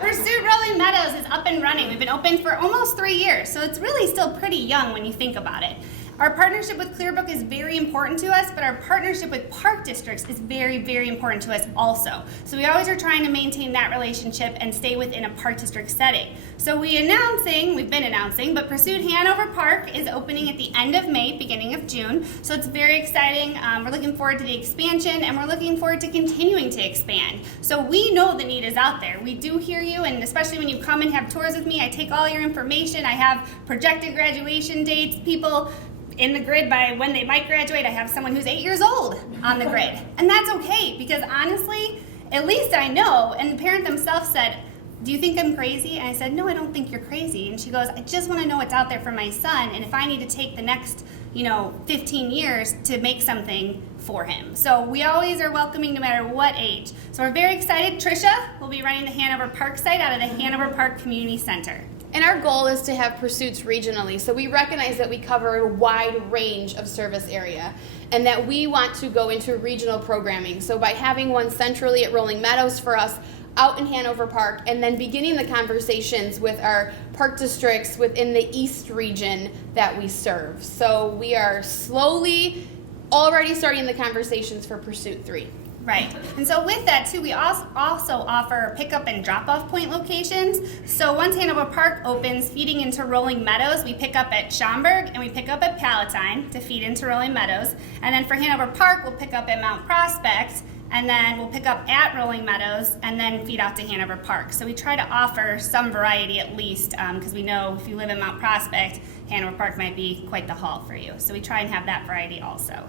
Pursuit Rolling Meadows and running. We've been open for almost 3 years, so it's really still pretty young when you think about it. Our partnership with Clearbrook is very important to us, but our partnership with park districts is very, very important to us also. So we always are trying to maintain that relationship and stay within a park district setting. So we've been announcing, but Pursuit Hanover Park is opening at the end of May, beginning of June. So it's very exciting. We're looking forward to the expansion, and we're looking forward to continuing to expand. So we know the need is out there. We do hear you, and especially when you come and have tours with me, I take all your information. I have projected graduation dates, people in the grid by when they might graduate. I have someone who's 8 years old on the grid. And that's okay, because honestly, at least I know. And the parent themselves said, do you think I'm crazy? And I said, no, I don't think you're crazy. And she goes, I just want to know what's out there for my son, and if I need to take the next 15 years to make something for him. So we always are welcoming no matter what age. So we're very excited. Trisha will be running the Hanover Park site out of the Hanover Park Community Center. And our goal is to have pursuits regionally. So we recognize that we cover a wide range of service area and that we want to go into regional programming. So by having one centrally at Rolling Meadows for us, out in Hanover Park, and then beginning the conversations with our park districts within the East region that we serve. So we are slowly already starting the conversations for Pursuit 3. Right. And so with that too, we also offer pickup and drop-off point locations. So once Hanover Park opens, feeding into Rolling Meadows, we pick up at Schaumburg and we pick up at Palatine to feed into Rolling Meadows. And then for Hanover Park, we'll pick up at Mount Prospect, and then we'll pick up at Rolling Meadows and then feed out to Hanover Park. So we try to offer some variety at least, because we know if you live in Mount Prospect, Hanover Park might be quite the haul for you. So we try and have that variety also.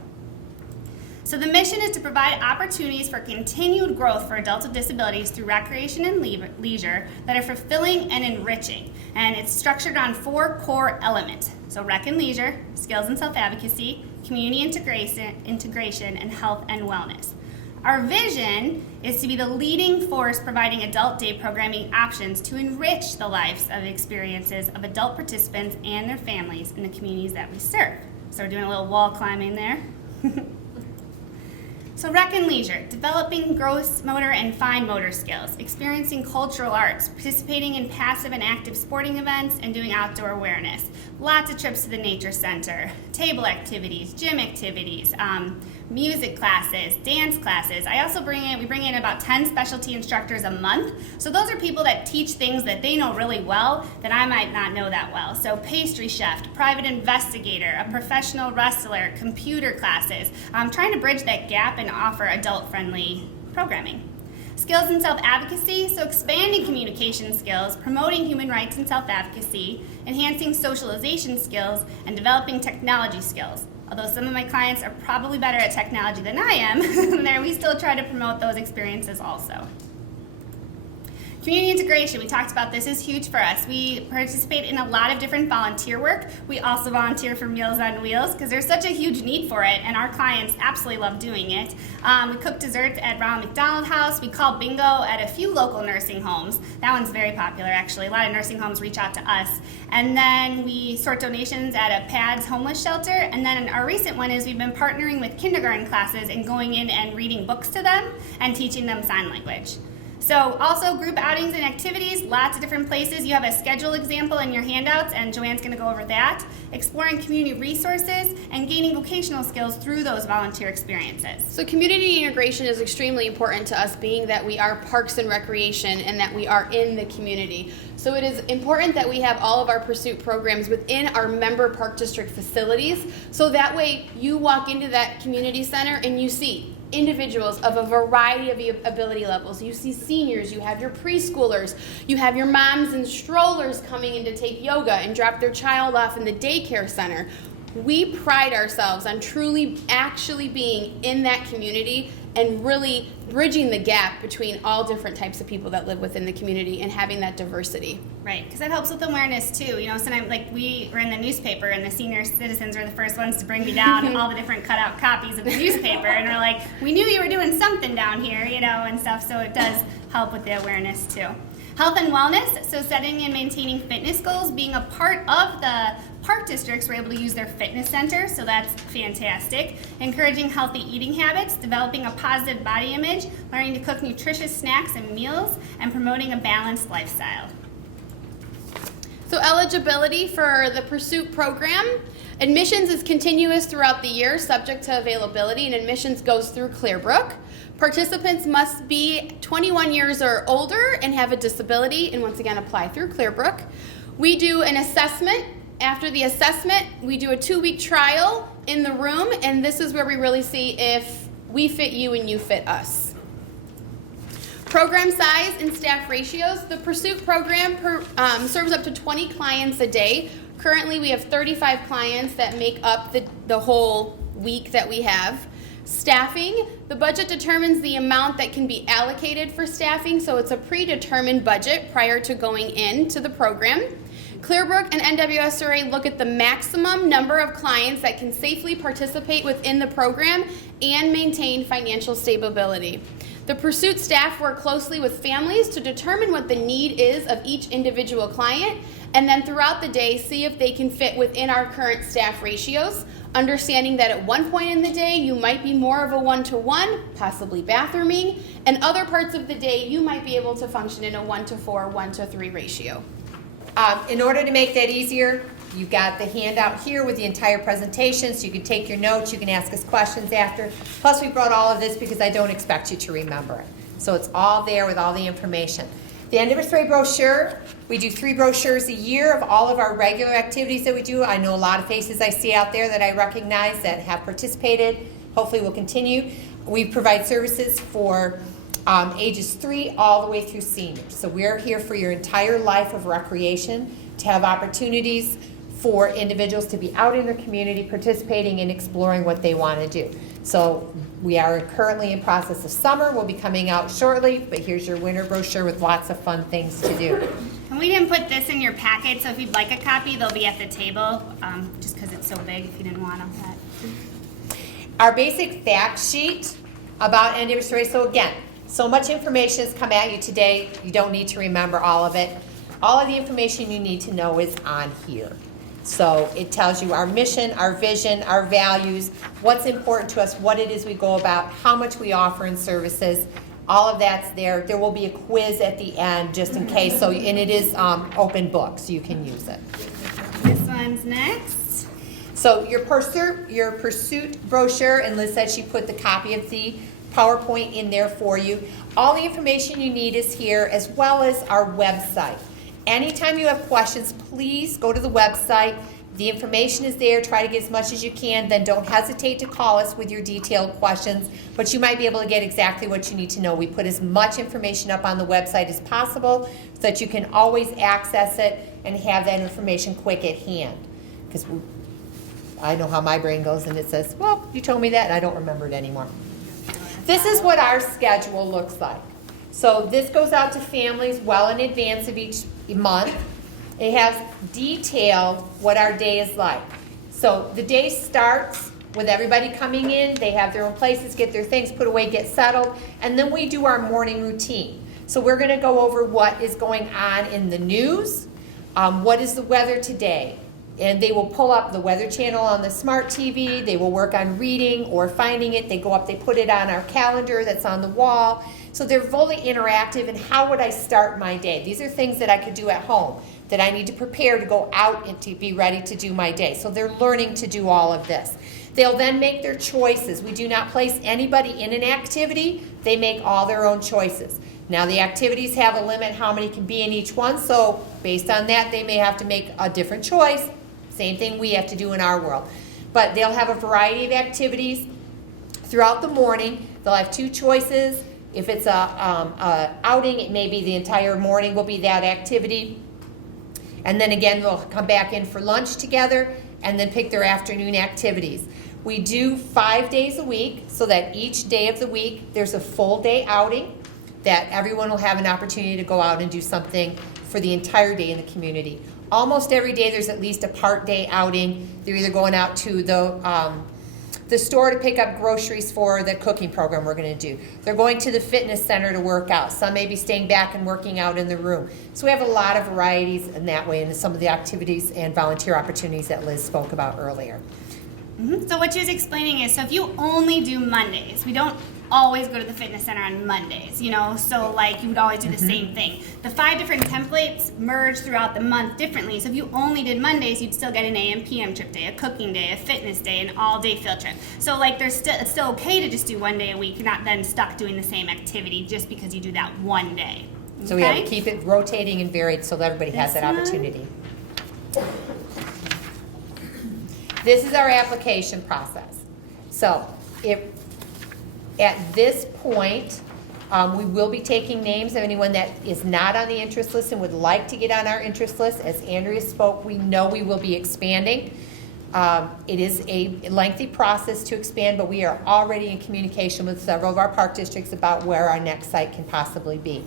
So the mission is to provide opportunities for continued growth for adults with disabilities through recreation and leisure that are fulfilling and enriching. And it's structured on 4 core elements. So rec and leisure, skills and self-advocacy, community integration, and health and wellness. Our vision is to be the leading force providing adult day programming options to enrich the lives of experiences of adult participants and their families in the communities that we serve. So we're doing a little wall climbing there. So rec and leisure, developing gross motor and fine motor skills, experiencing cultural arts, participating in passive and active sporting events, and doing outdoor awareness. Lots of trips to the nature center, table activities, gym activities, music classes, dance classes. We bring in about 10 specialty instructors a month. So those are people that teach things that they know really well that I might not know that well. So pastry chef, private investigator, a professional wrestler, computer classes. I'm trying to bridge that gap and offer adult-friendly programming. Skills and self-advocacy, so expanding communication skills, promoting human rights and self-advocacy, enhancing socialization skills, and developing technology skills. Although some of my clients are probably better at technology than I am, we still try to promote those experiences also. Community integration, we talked about this, is huge for us. We participate in a lot of different volunteer work. We also volunteer for Meals on Wheels because there's such a huge need for it, and our clients absolutely love doing it. We cook desserts at Ronald McDonald House. We call bingo at a few local nursing homes. That one's very popular, actually. A lot of nursing homes reach out to us. And then we sort donations at a PADS homeless shelter. And then our recent one is we've been partnering with kindergarten classes and going in and reading books to them and teaching them sign language. So also group outings and activities, lots of different places. You have a schedule example in your handouts, and Joanne's going to go over that. Exploring community resources and gaining vocational skills through those volunteer experiences. So community integration is extremely important to us, being that we are parks and recreation and that we are in the community. So it is important that we have all of our pursuit programs within our member park district facilities, so that way you walk into that community center and you see individuals of a variety of ability levels. You see seniors, you have your preschoolers, you have your moms and strollers coming in to take yoga and drop their child off in the daycare center. We pride ourselves on truly actually being in that community and really bridging the gap between all different types of people that live within the community and having that diversity. Right, because that helps with awareness too. You know, sometimes we were in the newspaper and the senior citizens were the first ones to bring me down all the different cutout copies of the newspaper, and we're like, we knew you were doing something down here, you know, and stuff, so it does help with the awareness too. Health and wellness, so setting and maintaining fitness goals. Being a part of the park districts, we're able to use their fitness center, so that's fantastic. Encouraging healthy eating habits, developing a positive body image, learning to cook nutritious snacks and meals, and promoting a balanced lifestyle. So eligibility for the Pursuit program. Admissions is continuous throughout the year, subject to availability, and admissions goes through Clearbrook. Participants must be 21 years or older and have a disability, and once again apply through Clearbrook. We do an assessment. After the assessment, we do a 2-week trial in the room, and this is where we really see if we fit you and you fit us. Program size and staff ratios. The Pursuit program serves up to 20 clients a day. Currently, we have 35 clients that make up the whole week that we have. Staffing. The budget determines the amount that can be allocated for staffing, so it's a predetermined budget prior to going into the program. Clearbrook and NWSRA look at the maximum number of clients that can safely participate within the program and maintain financial stability. The Pursuit staff work closely with families to determine what the need is of each individual client, and then throughout the day see if they can fit within our current staff ratios, understanding that at one point in the day you might be more of a 1-to-1, possibly bathrooming, and other parts of the day you might be able to function in a 1-to-4, 1-to-3 ratio. In order to make that easier, you've got the handout here with the entire presentation, so you can take your notes, you can ask us questions after. Plus, we brought all of this because I don't expect you to remember it. So it's all there with all the information. The NWSRA brochure, we do 3 brochures a year of all of our regular activities that we do. I know a lot of faces I see out there that I recognize that have participated. Hopefully will continue. We provide services for ages 3 all the way through seniors. So we're here for your entire life of recreation, to have opportunities for individuals to be out in their community participating and exploring what they want to do. So we are currently in process of summer. We'll be coming out shortly, but here's your winter brochure with lots of fun things to do. And we didn't put this in your packet, so if you'd like a copy, they'll be at the table, just because it's so big if you didn't want them. Our basic fact sheet about NWSRA. So again, so much information has come at you today, you don't need to remember all of it. All of the information you need to know is on here. So it tells you our mission, our vision, our values, what's important to us, what it is we go about, how much we offer in services. All of that's there. There will be a quiz at the end just in case. So, and it is open book, so you can use it. This one's next. So your pursuit brochure, and Liz said she put the copy of the PowerPoint in there for you. All the information you need is here, as well as our website. Anytime you have questions, please go to the website. The information is there. Try to get as much as you can. Then don't hesitate to call us with your detailed questions, but you might be able to get exactly what you need to know. We put as much information up on the website as possible so that you can always access it and have that information quick at hand. Because I know how my brain goes, and it says, well, you told me that, and I don't remember it anymore. This is what our schedule looks like. So this goes out to families well in advance of each month. It has detailed what our day is like. So the day starts with everybody coming in. They have their own places, get their things put away, get settled, and then we do our morning routine. So we're going to go over what is going on in the news, what is the weather today, and they will pull up the Weather Channel on the smart TV. They will work on reading or finding it. They go up, they put it on our calendar that's on the wall. So they're fully interactive. And how would I start my day? These are things that I could do at home that I need to prepare to go out and to be ready to do my day. So they're learning to do all of this. They'll then make their choices. We do not place anybody in an activity. They make all their own choices. Now the activities have a limit how many can be in each one. So based on that, they may have to make a different choice. Same thing we have to do in our world. But they'll have a variety of activities throughout the morning. They'll have 2 choices. If it's a outing, it may be the entire morning will be that activity. And then again, they'll come back in for lunch together and then pick their afternoon activities. We do 5 days a week, so that each day of the week there's a full day outing that everyone will have an opportunity to go out and do something for the entire day in the community. Almost every day there's at least a part day outing. They're either going out to the store to pick up groceries for the cooking program we're going to do. They're going to the fitness center to work out. Some may be staying back and working out in the room. So we have a lot of varieties in that way, and some of the activities and volunteer opportunities that Liz spoke about earlier. So what she was explaining is, so if you only do Mondays, we don't always go to the fitness center on Mondays, you know, so like you would always do the same thing. The 5 different templates merge throughout the month differently. So if you only did Mondays, you'd still get an AM PM trip day, a cooking day, a fitness day, an all-day field trip. So like it's still okay to just do one day a week. You're not then stuck doing the same activity just because you do that one day. So we have to keep it rotating and varied so that everybody has that opportunity. This is our application process. So if at this point, we will be taking names of anyone that is not on the interest list and would like to get on our interest list. As Andrea spoke, we know we will be expanding. It is a lengthy process to expand, but we are already in communication with several of our park districts about where our next site can possibly be.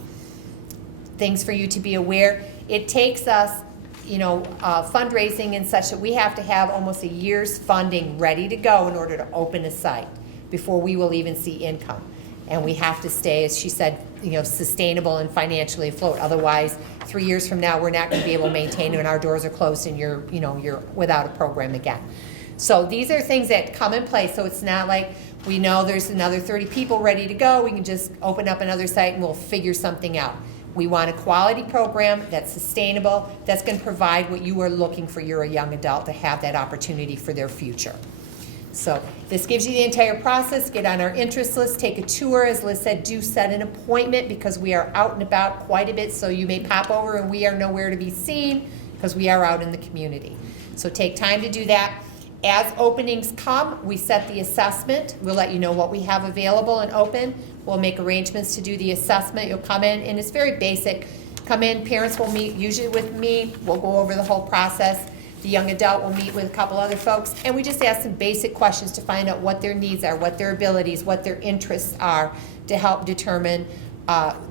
Things for you to be aware, it takes us, you know, fundraising and such that we have to have almost a year's funding ready to go in order to open a site before we will even see income. And we have to stay, as she said, you know, sustainable and financially afloat. Otherwise, 3 years from now, we're not going to be able to maintain it when our doors are closed and you're without a program again. So these are things that come in place. So it's not like we know there's another 30 people ready to go. We can just open up another site and we'll figure something out. We want a quality program that's sustainable, that's going to provide what you are looking for. You're a young adult to have that opportunity for their future. So this gives you the entire process. Get on our interest list, take a tour. As Liz said, do set an appointment because we are out and about quite a bit. So you may pop over and we are nowhere to be seen because we are out in the community. So take time to do that. As openings come, we set the assessment. We'll let you know what we have available and open. We'll make arrangements to do the assessment. You'll come in, and it's very basic. Come in, parents will meet usually with me. We'll go over the whole process. The young adult will meet with a couple other folks, and we just ask some basic questions to find out what their needs are, what their abilities, what their interests are, to help determine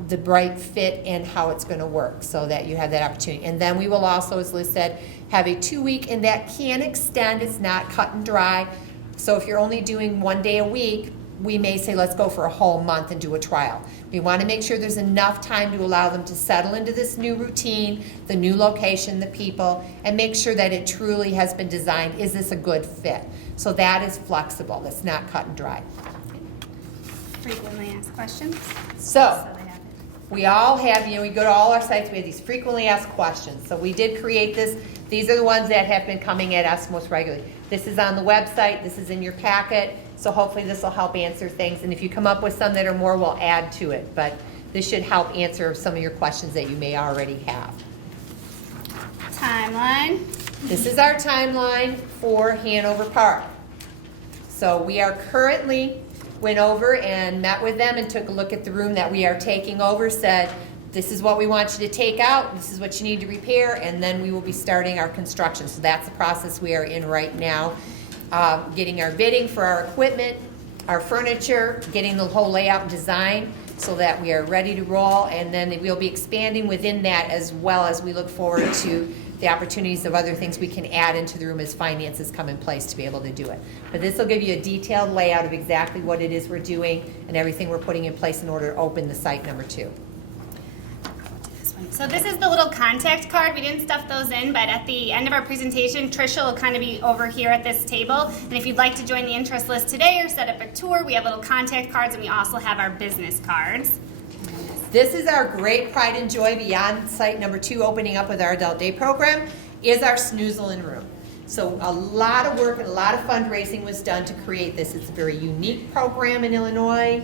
the right fit and how it's going to work so that you have that opportunity. And then we will also, as Liz said, have a 2-week, and that can extend. It's not cut and dry. So if you're only doing 1 day a week, we may say let's go for a whole month and do a trial. We want to make sure there's enough time to allow them to settle into this new routine, the new location, the people, and make sure that it truly has been designed. Is this a good fit? So that is flexible. It's not cut and dry. Frequently asked questions. So we all have, we go to all our sites, we have these frequently asked questions. So we did create this. These are the ones that have been coming at us most regularly. This is on the website. This is in your packet. So hopefully this will help answer things. And if you come up with some that are more, we'll add to it. But this should help answer some of your questions that you may already have. Timeline. This is our timeline for Hanover Park. So we are currently, went over and met with them and took a look at the room that we are taking over, said, this is what we want you to take out, this is what you need to repair, and then we will be starting our construction. So that's the process we are in right now. Getting our bidding for our equipment, our furniture, getting the whole layout and design so that we are ready to roll, and then we'll be expanding within that as well as we look forward to the opportunities of other things we can add into the room as finances come in place to be able to do it. But this will give you a detailed layout of exactly what it is we're doing and everything we're putting in place in order to open the site number 2. So this is the little contact card. We didn't stuff those in, but at the end of our presentation, Tricia will kind of be over here at this table. And if you'd like to join the interest list today or set up a tour, we have little contact cards, and we also have our business cards. This is our great pride and joy beyond site number 2 opening up with our adult day program is our snoozling room. So a lot of work and a lot of fundraising was done to create this. It's a very unique program in Illinois.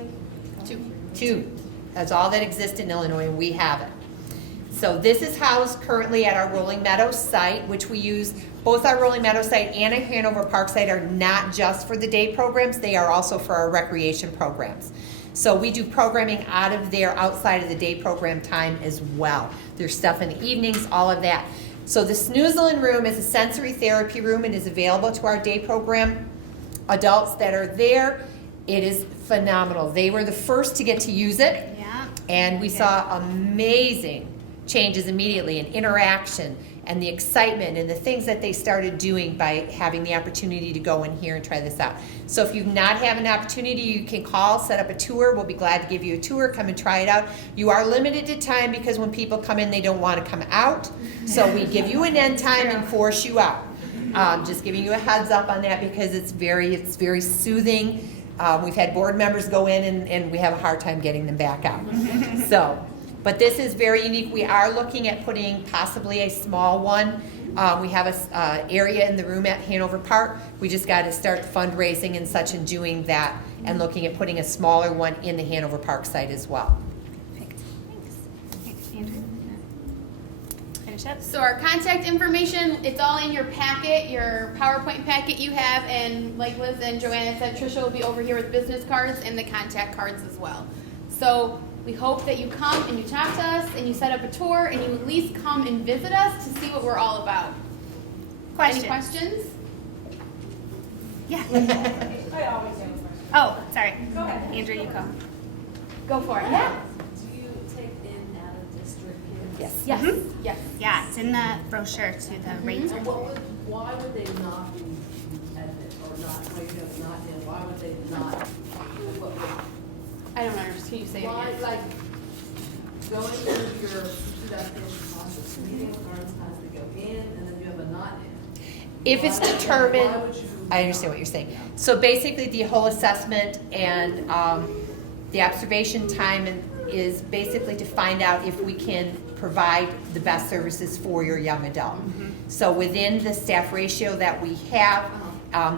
Two. That's all that exists in Illinois, and we have it. So this is housed currently at our Rolling Meadows site, which we use. Both our Rolling Meadows site and our Hanover Park site are not just for the day programs, they are also for our recreation programs. So we do programming out of there outside of the day program time as well. There's stuff in the evenings, all of that. So the snoozling room is a sensory therapy room and is available to our day program adults that are there. It is phenomenal. They were the first to get to use it. Yeah. And we saw amazing changes immediately in interaction and the excitement and the things that they started doing by having the opportunity to go in here and try this out. So if you've not had an opportunity, you can call, set up a tour. We'll be glad to give you a tour. Come and try it out. You are limited to time because when people come in, they don't want to come out. So we give you an end time and force you out. Just giving you a heads up on that because it's very soothing. We've had board members go in and we have a hard time getting them back out. So, but this is very unique. We are looking at putting possibly a small one. We have a area in the room at Hanover Park. We just got to start fundraising and such and doing that and looking at putting a smaller one in the Hanover Park site as well. Perfect. Thanks. Andrew, finish up. So our contact information, it's all in your packet, your PowerPoint packet you have, and like Liz and Joanna said, Tricia will be over here with business cards and the contact cards as well. So we hope that you come and you talk to us and you set up a tour and you at least come and visit us to see what we're all about. Questions? Any questions? Yeah. I always have a question. Oh, sorry. Go ahead. Andrew, you go. Go for it. Yeah. Do you take in out of district kids? Yes. Yes. Yes. Yeah, it's in the brochure to the rates. And why would they not be admitted or not, why you have not in, why would they not? What would- I don't understand. Can you say it Why, again? like, going through your adaptation process, meeting with Arms has to go in, and then you have a not in. If it's Why would- determined, why would you- I understand what you're saying. So basically, the whole assessment and the observation time is basically to find out if we can provide the best services for your young adult. So within the staff ratio that we have,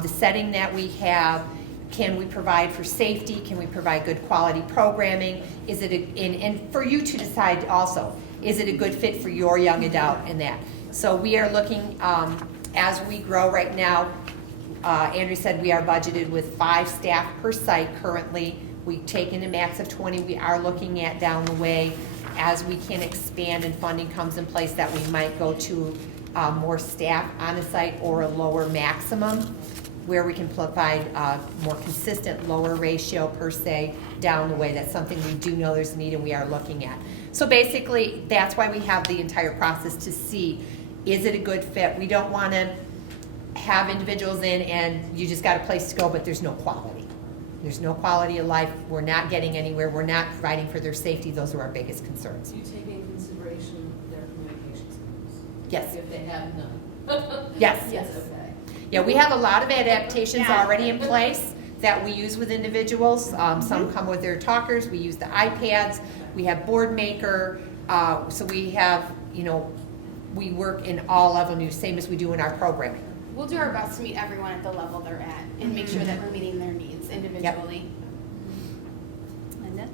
the setting that we have, can we provide for safety? Can we provide good quality programming? Is it and for you to decide also, is it a good fit for your young adult in that? So we are looking as we grow right now. Andrew said we are budgeted with 5 staff per site currently. We've taken a max of 20. We are looking at down the way as we can expand and funding comes in place that we might go to more staff on a site or a lower maximum where we can provide more consistent lower ratio per se down the way. That's something we do know there's a need and we are looking at. So basically, that's why we have the entire process to see, is it a good fit? We don't want to have individuals in and you just got a place to go, but there's no quality. There's no quality of life. We're not getting anywhere. We're not providing for their safety. Those are our biggest concerns. Do you take in consideration their communication skills? Yes. If they have none? Yes. Yes, okay. Yeah, we have a lot of adaptations Yeah. already in place that we use with individuals. Some come with their talkers. We use the iPads. We have Board Maker. So we have, we work in all avenues, same as we do in our programming. We'll do our best to meet everyone at the level they're at and make sure that we're meeting their needs individually. Linda?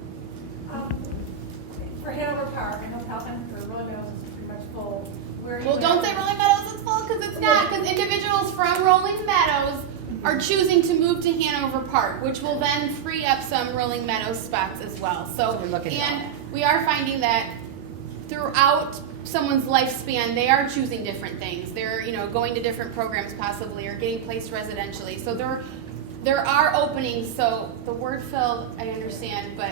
For Hanover Park, I know Pelton or Rolling Meadows is pretty much full. Where are you Well, don't at? say Rolling Meadows is full because it's not. Because individuals from Rolling Meadows are choosing to move to Hanover Park, which will then free up some Rolling Meadows spots as well. So, So we're looking at and we are finding that throughout someone's lifespan, they are choosing different things. They're, going to different programs possibly or getting placed residentially. So there are openings. So the word filled, I understand, but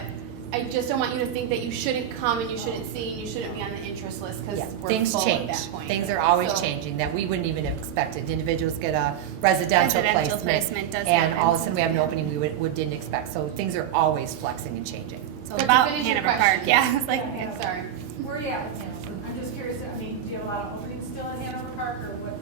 I just don't want you to think that you shouldn't come and you shouldn't see and you shouldn't be on the interest list because Yeah, we're things full change. at that point. Things are always So- changing that we wouldn't even have expected. Individuals get a residential Residential placement, placement does and happen all of a sudden we have an sometimes. opening we didn't expect. So things are always flexing and changing. So But to about finish your Hanover question, Park, yeah. It's like, Yeah. Sorry. Where are you at with Hanover? I'm just curious, do you have a lot of openings still in Hanover Park, or what's?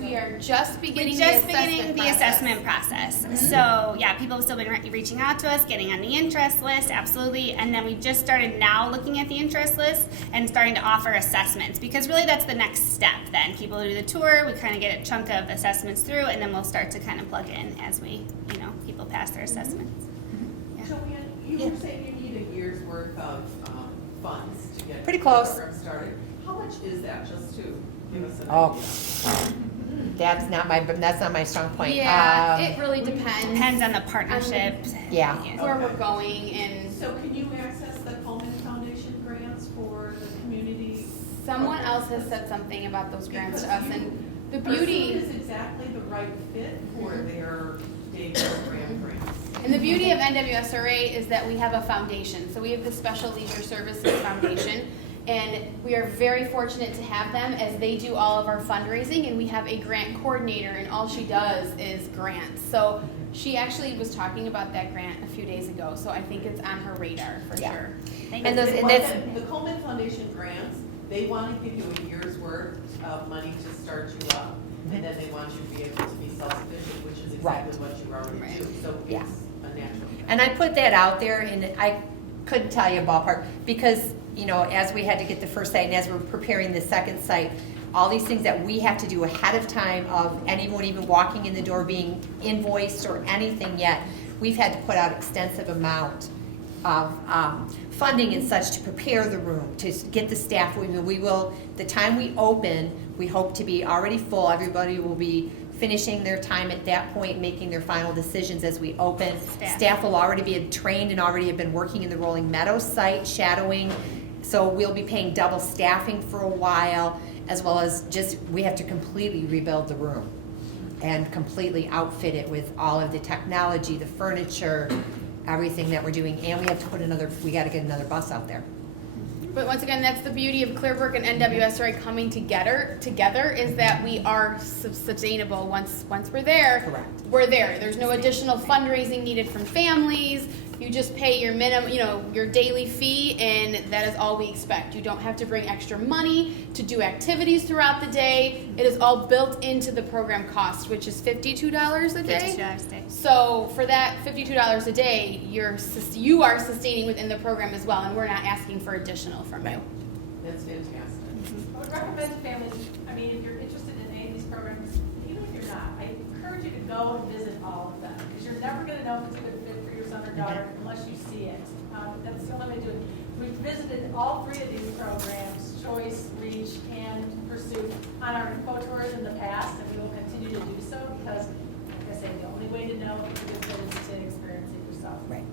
We are just beginning we're just the beginning assessment the process. assessment process. So yeah, people have still been reaching out to us, getting on the interest list, absolutely. And then we just started now looking at the interest list and starting to offer assessments because really that's the next step. Then people do the tour, we kind of get a chunk of assessments through, and then we'll start to kind of plug in as we, people pass their assessments. Yeah. Joanne, you were saying you need a year's worth of funds to get Pretty the close. program started. How much is that, just to give us an Oh. idea? That's not my strong point. Yeah, it really depends. Depends on the partnership. Yeah. Where we're going and So can you access the Coleman Foundation grants for the community? someone else has said something about those grants to us and the beauty Pursuit is exactly the right fit for their day program grants. and the beauty of NWSRA is that we have a foundation. So we have the Special Leisure Services Foundation. And we are very fortunate to have them as they do all of our fundraising and we have a grant coordinator and all she does is grants. So she actually was talking about that grant a few days ago, so I think it's on her radar for Yeah. sure. And those- and that's- The Coleman Foundation grants, they want to give you a year's worth of money to start you up. And then they want you to be able to be self-sufficient, which is exactly Right. what you already Right. do. So Yeah. it's natural. And I put that out there, and I couldn't tell you a ballpark, because, as we had to get the first site, and as we're preparing the second site, all these things that we have to do ahead of time of anyone even walking in the door being invoiced or anything yet, we've had to put out extensive amount of funding and such to prepare the room, to get the staff. We will, the time we open, we hope to be already full. Everybody will be finishing their time at that point, making their final decisions as we open. Staff will already be trained and already have been working in the Rolling Meadows site, shadowing. So we'll be paying double staffing for a while, as well as we have to completely rebuild the room and completely outfit it with all of the technology, the furniture, everything that we're doing. And we have to we got to get another bus out there. But once again, that's the beauty of Clearbrook and NWSRA coming together is that we are sustainable. Once we're there, Correct. We're there. There's no additional fundraising needed from families. You just pay your minimum, your daily fee, and that is all we expect. You don't have to bring extra money to do activities throughout the day. It is all built into the program cost, which is $52 a day. $52 a day. So for that $52 a day, you are sustaining within the program as well, and we're not asking for additional from you. That's fantastic. I would recommend to families, if you're interested in any of these programs, even if you're not, I encourage you to go and visit all of them, because you're never going to know if it's a good fit for your son or daughter unless you see it. That's the only way to do it. We've visited all three of these programs, Choice, Reach, and Pursuit, on our info tours in the past, and we will continue to do so because, like I say, the only way to know if it's a good fit is to experience it yourself. Right.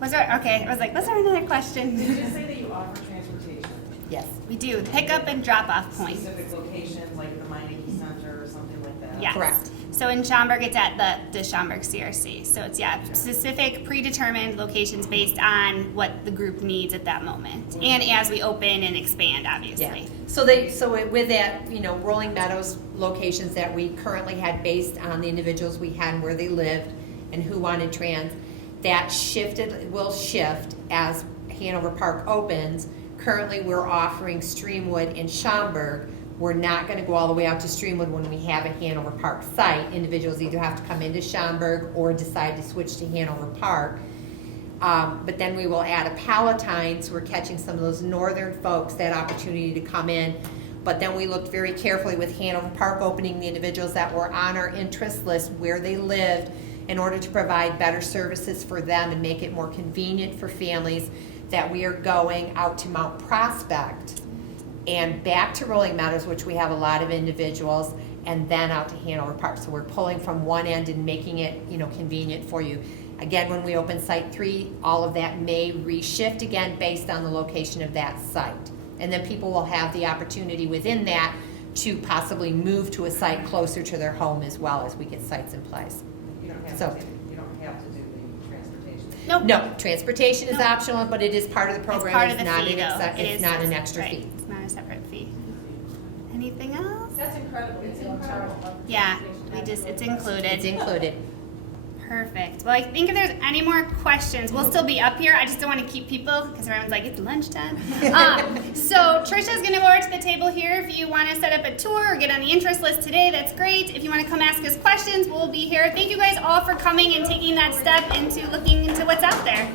Was there another question? Did you say that you offer transportation? Yes. We do. Pick-up and drop-off points. Specific locations like the Meineke Center or something like that? Yes. Correct. So in Schaumburg, it's at the Schaumburg CRC. So it's, specific predetermined locations based on what the group needs at that moment. And as we open and expand, obviously. Yeah. So with that, Rolling Meadows locations that we currently had based on the individuals we had and where they lived and who wanted trans, that will shift as Hanover Park opens. Currently, we're offering Streamwood and Schaumburg. We're not going to go all the way out to Streamwood when we have a Hanover Park site. Individuals either have to come into Schaumburg or decide to switch to Hanover Park. But then we will add a Palatine, so we're catching some of those northern folks that opportunity to come in. But then we looked very carefully with Hanover Park opening the individuals that were on our interest list where they lived in order to provide better services for them and make it more convenient for families, that we are going out to Mount Prospect and back to Rolling Meadows, which we have a lot of individuals, and then out to Hanover Park. So we're pulling from one end and making it, convenient for you. Again, when we open Site 3, all of that may reshift again based on the location of that site. And then people will have the opportunity within that to possibly move to a site closer to their home as well as we get sites in place. You don't have So- to do the transportation. Nope. No, transportation is optional, but it is part of the program. It's part of the not fee, an though. it's not an extra right. fee. It's not a separate fee. Anything else? That's incredible. It's incredible. Yeah, it's included. It's included. Perfect. Well, I think if there's any more questions, we'll still be up here. I just don't want to keep people because everyone's like, it's lunchtime. So Trisha's going to go over to the table here. If you want to set up a tour or get on the interest list today, that's great. If you want to come ask us questions, we'll be here. Thank you guys all for coming and taking that step into looking into what's out there.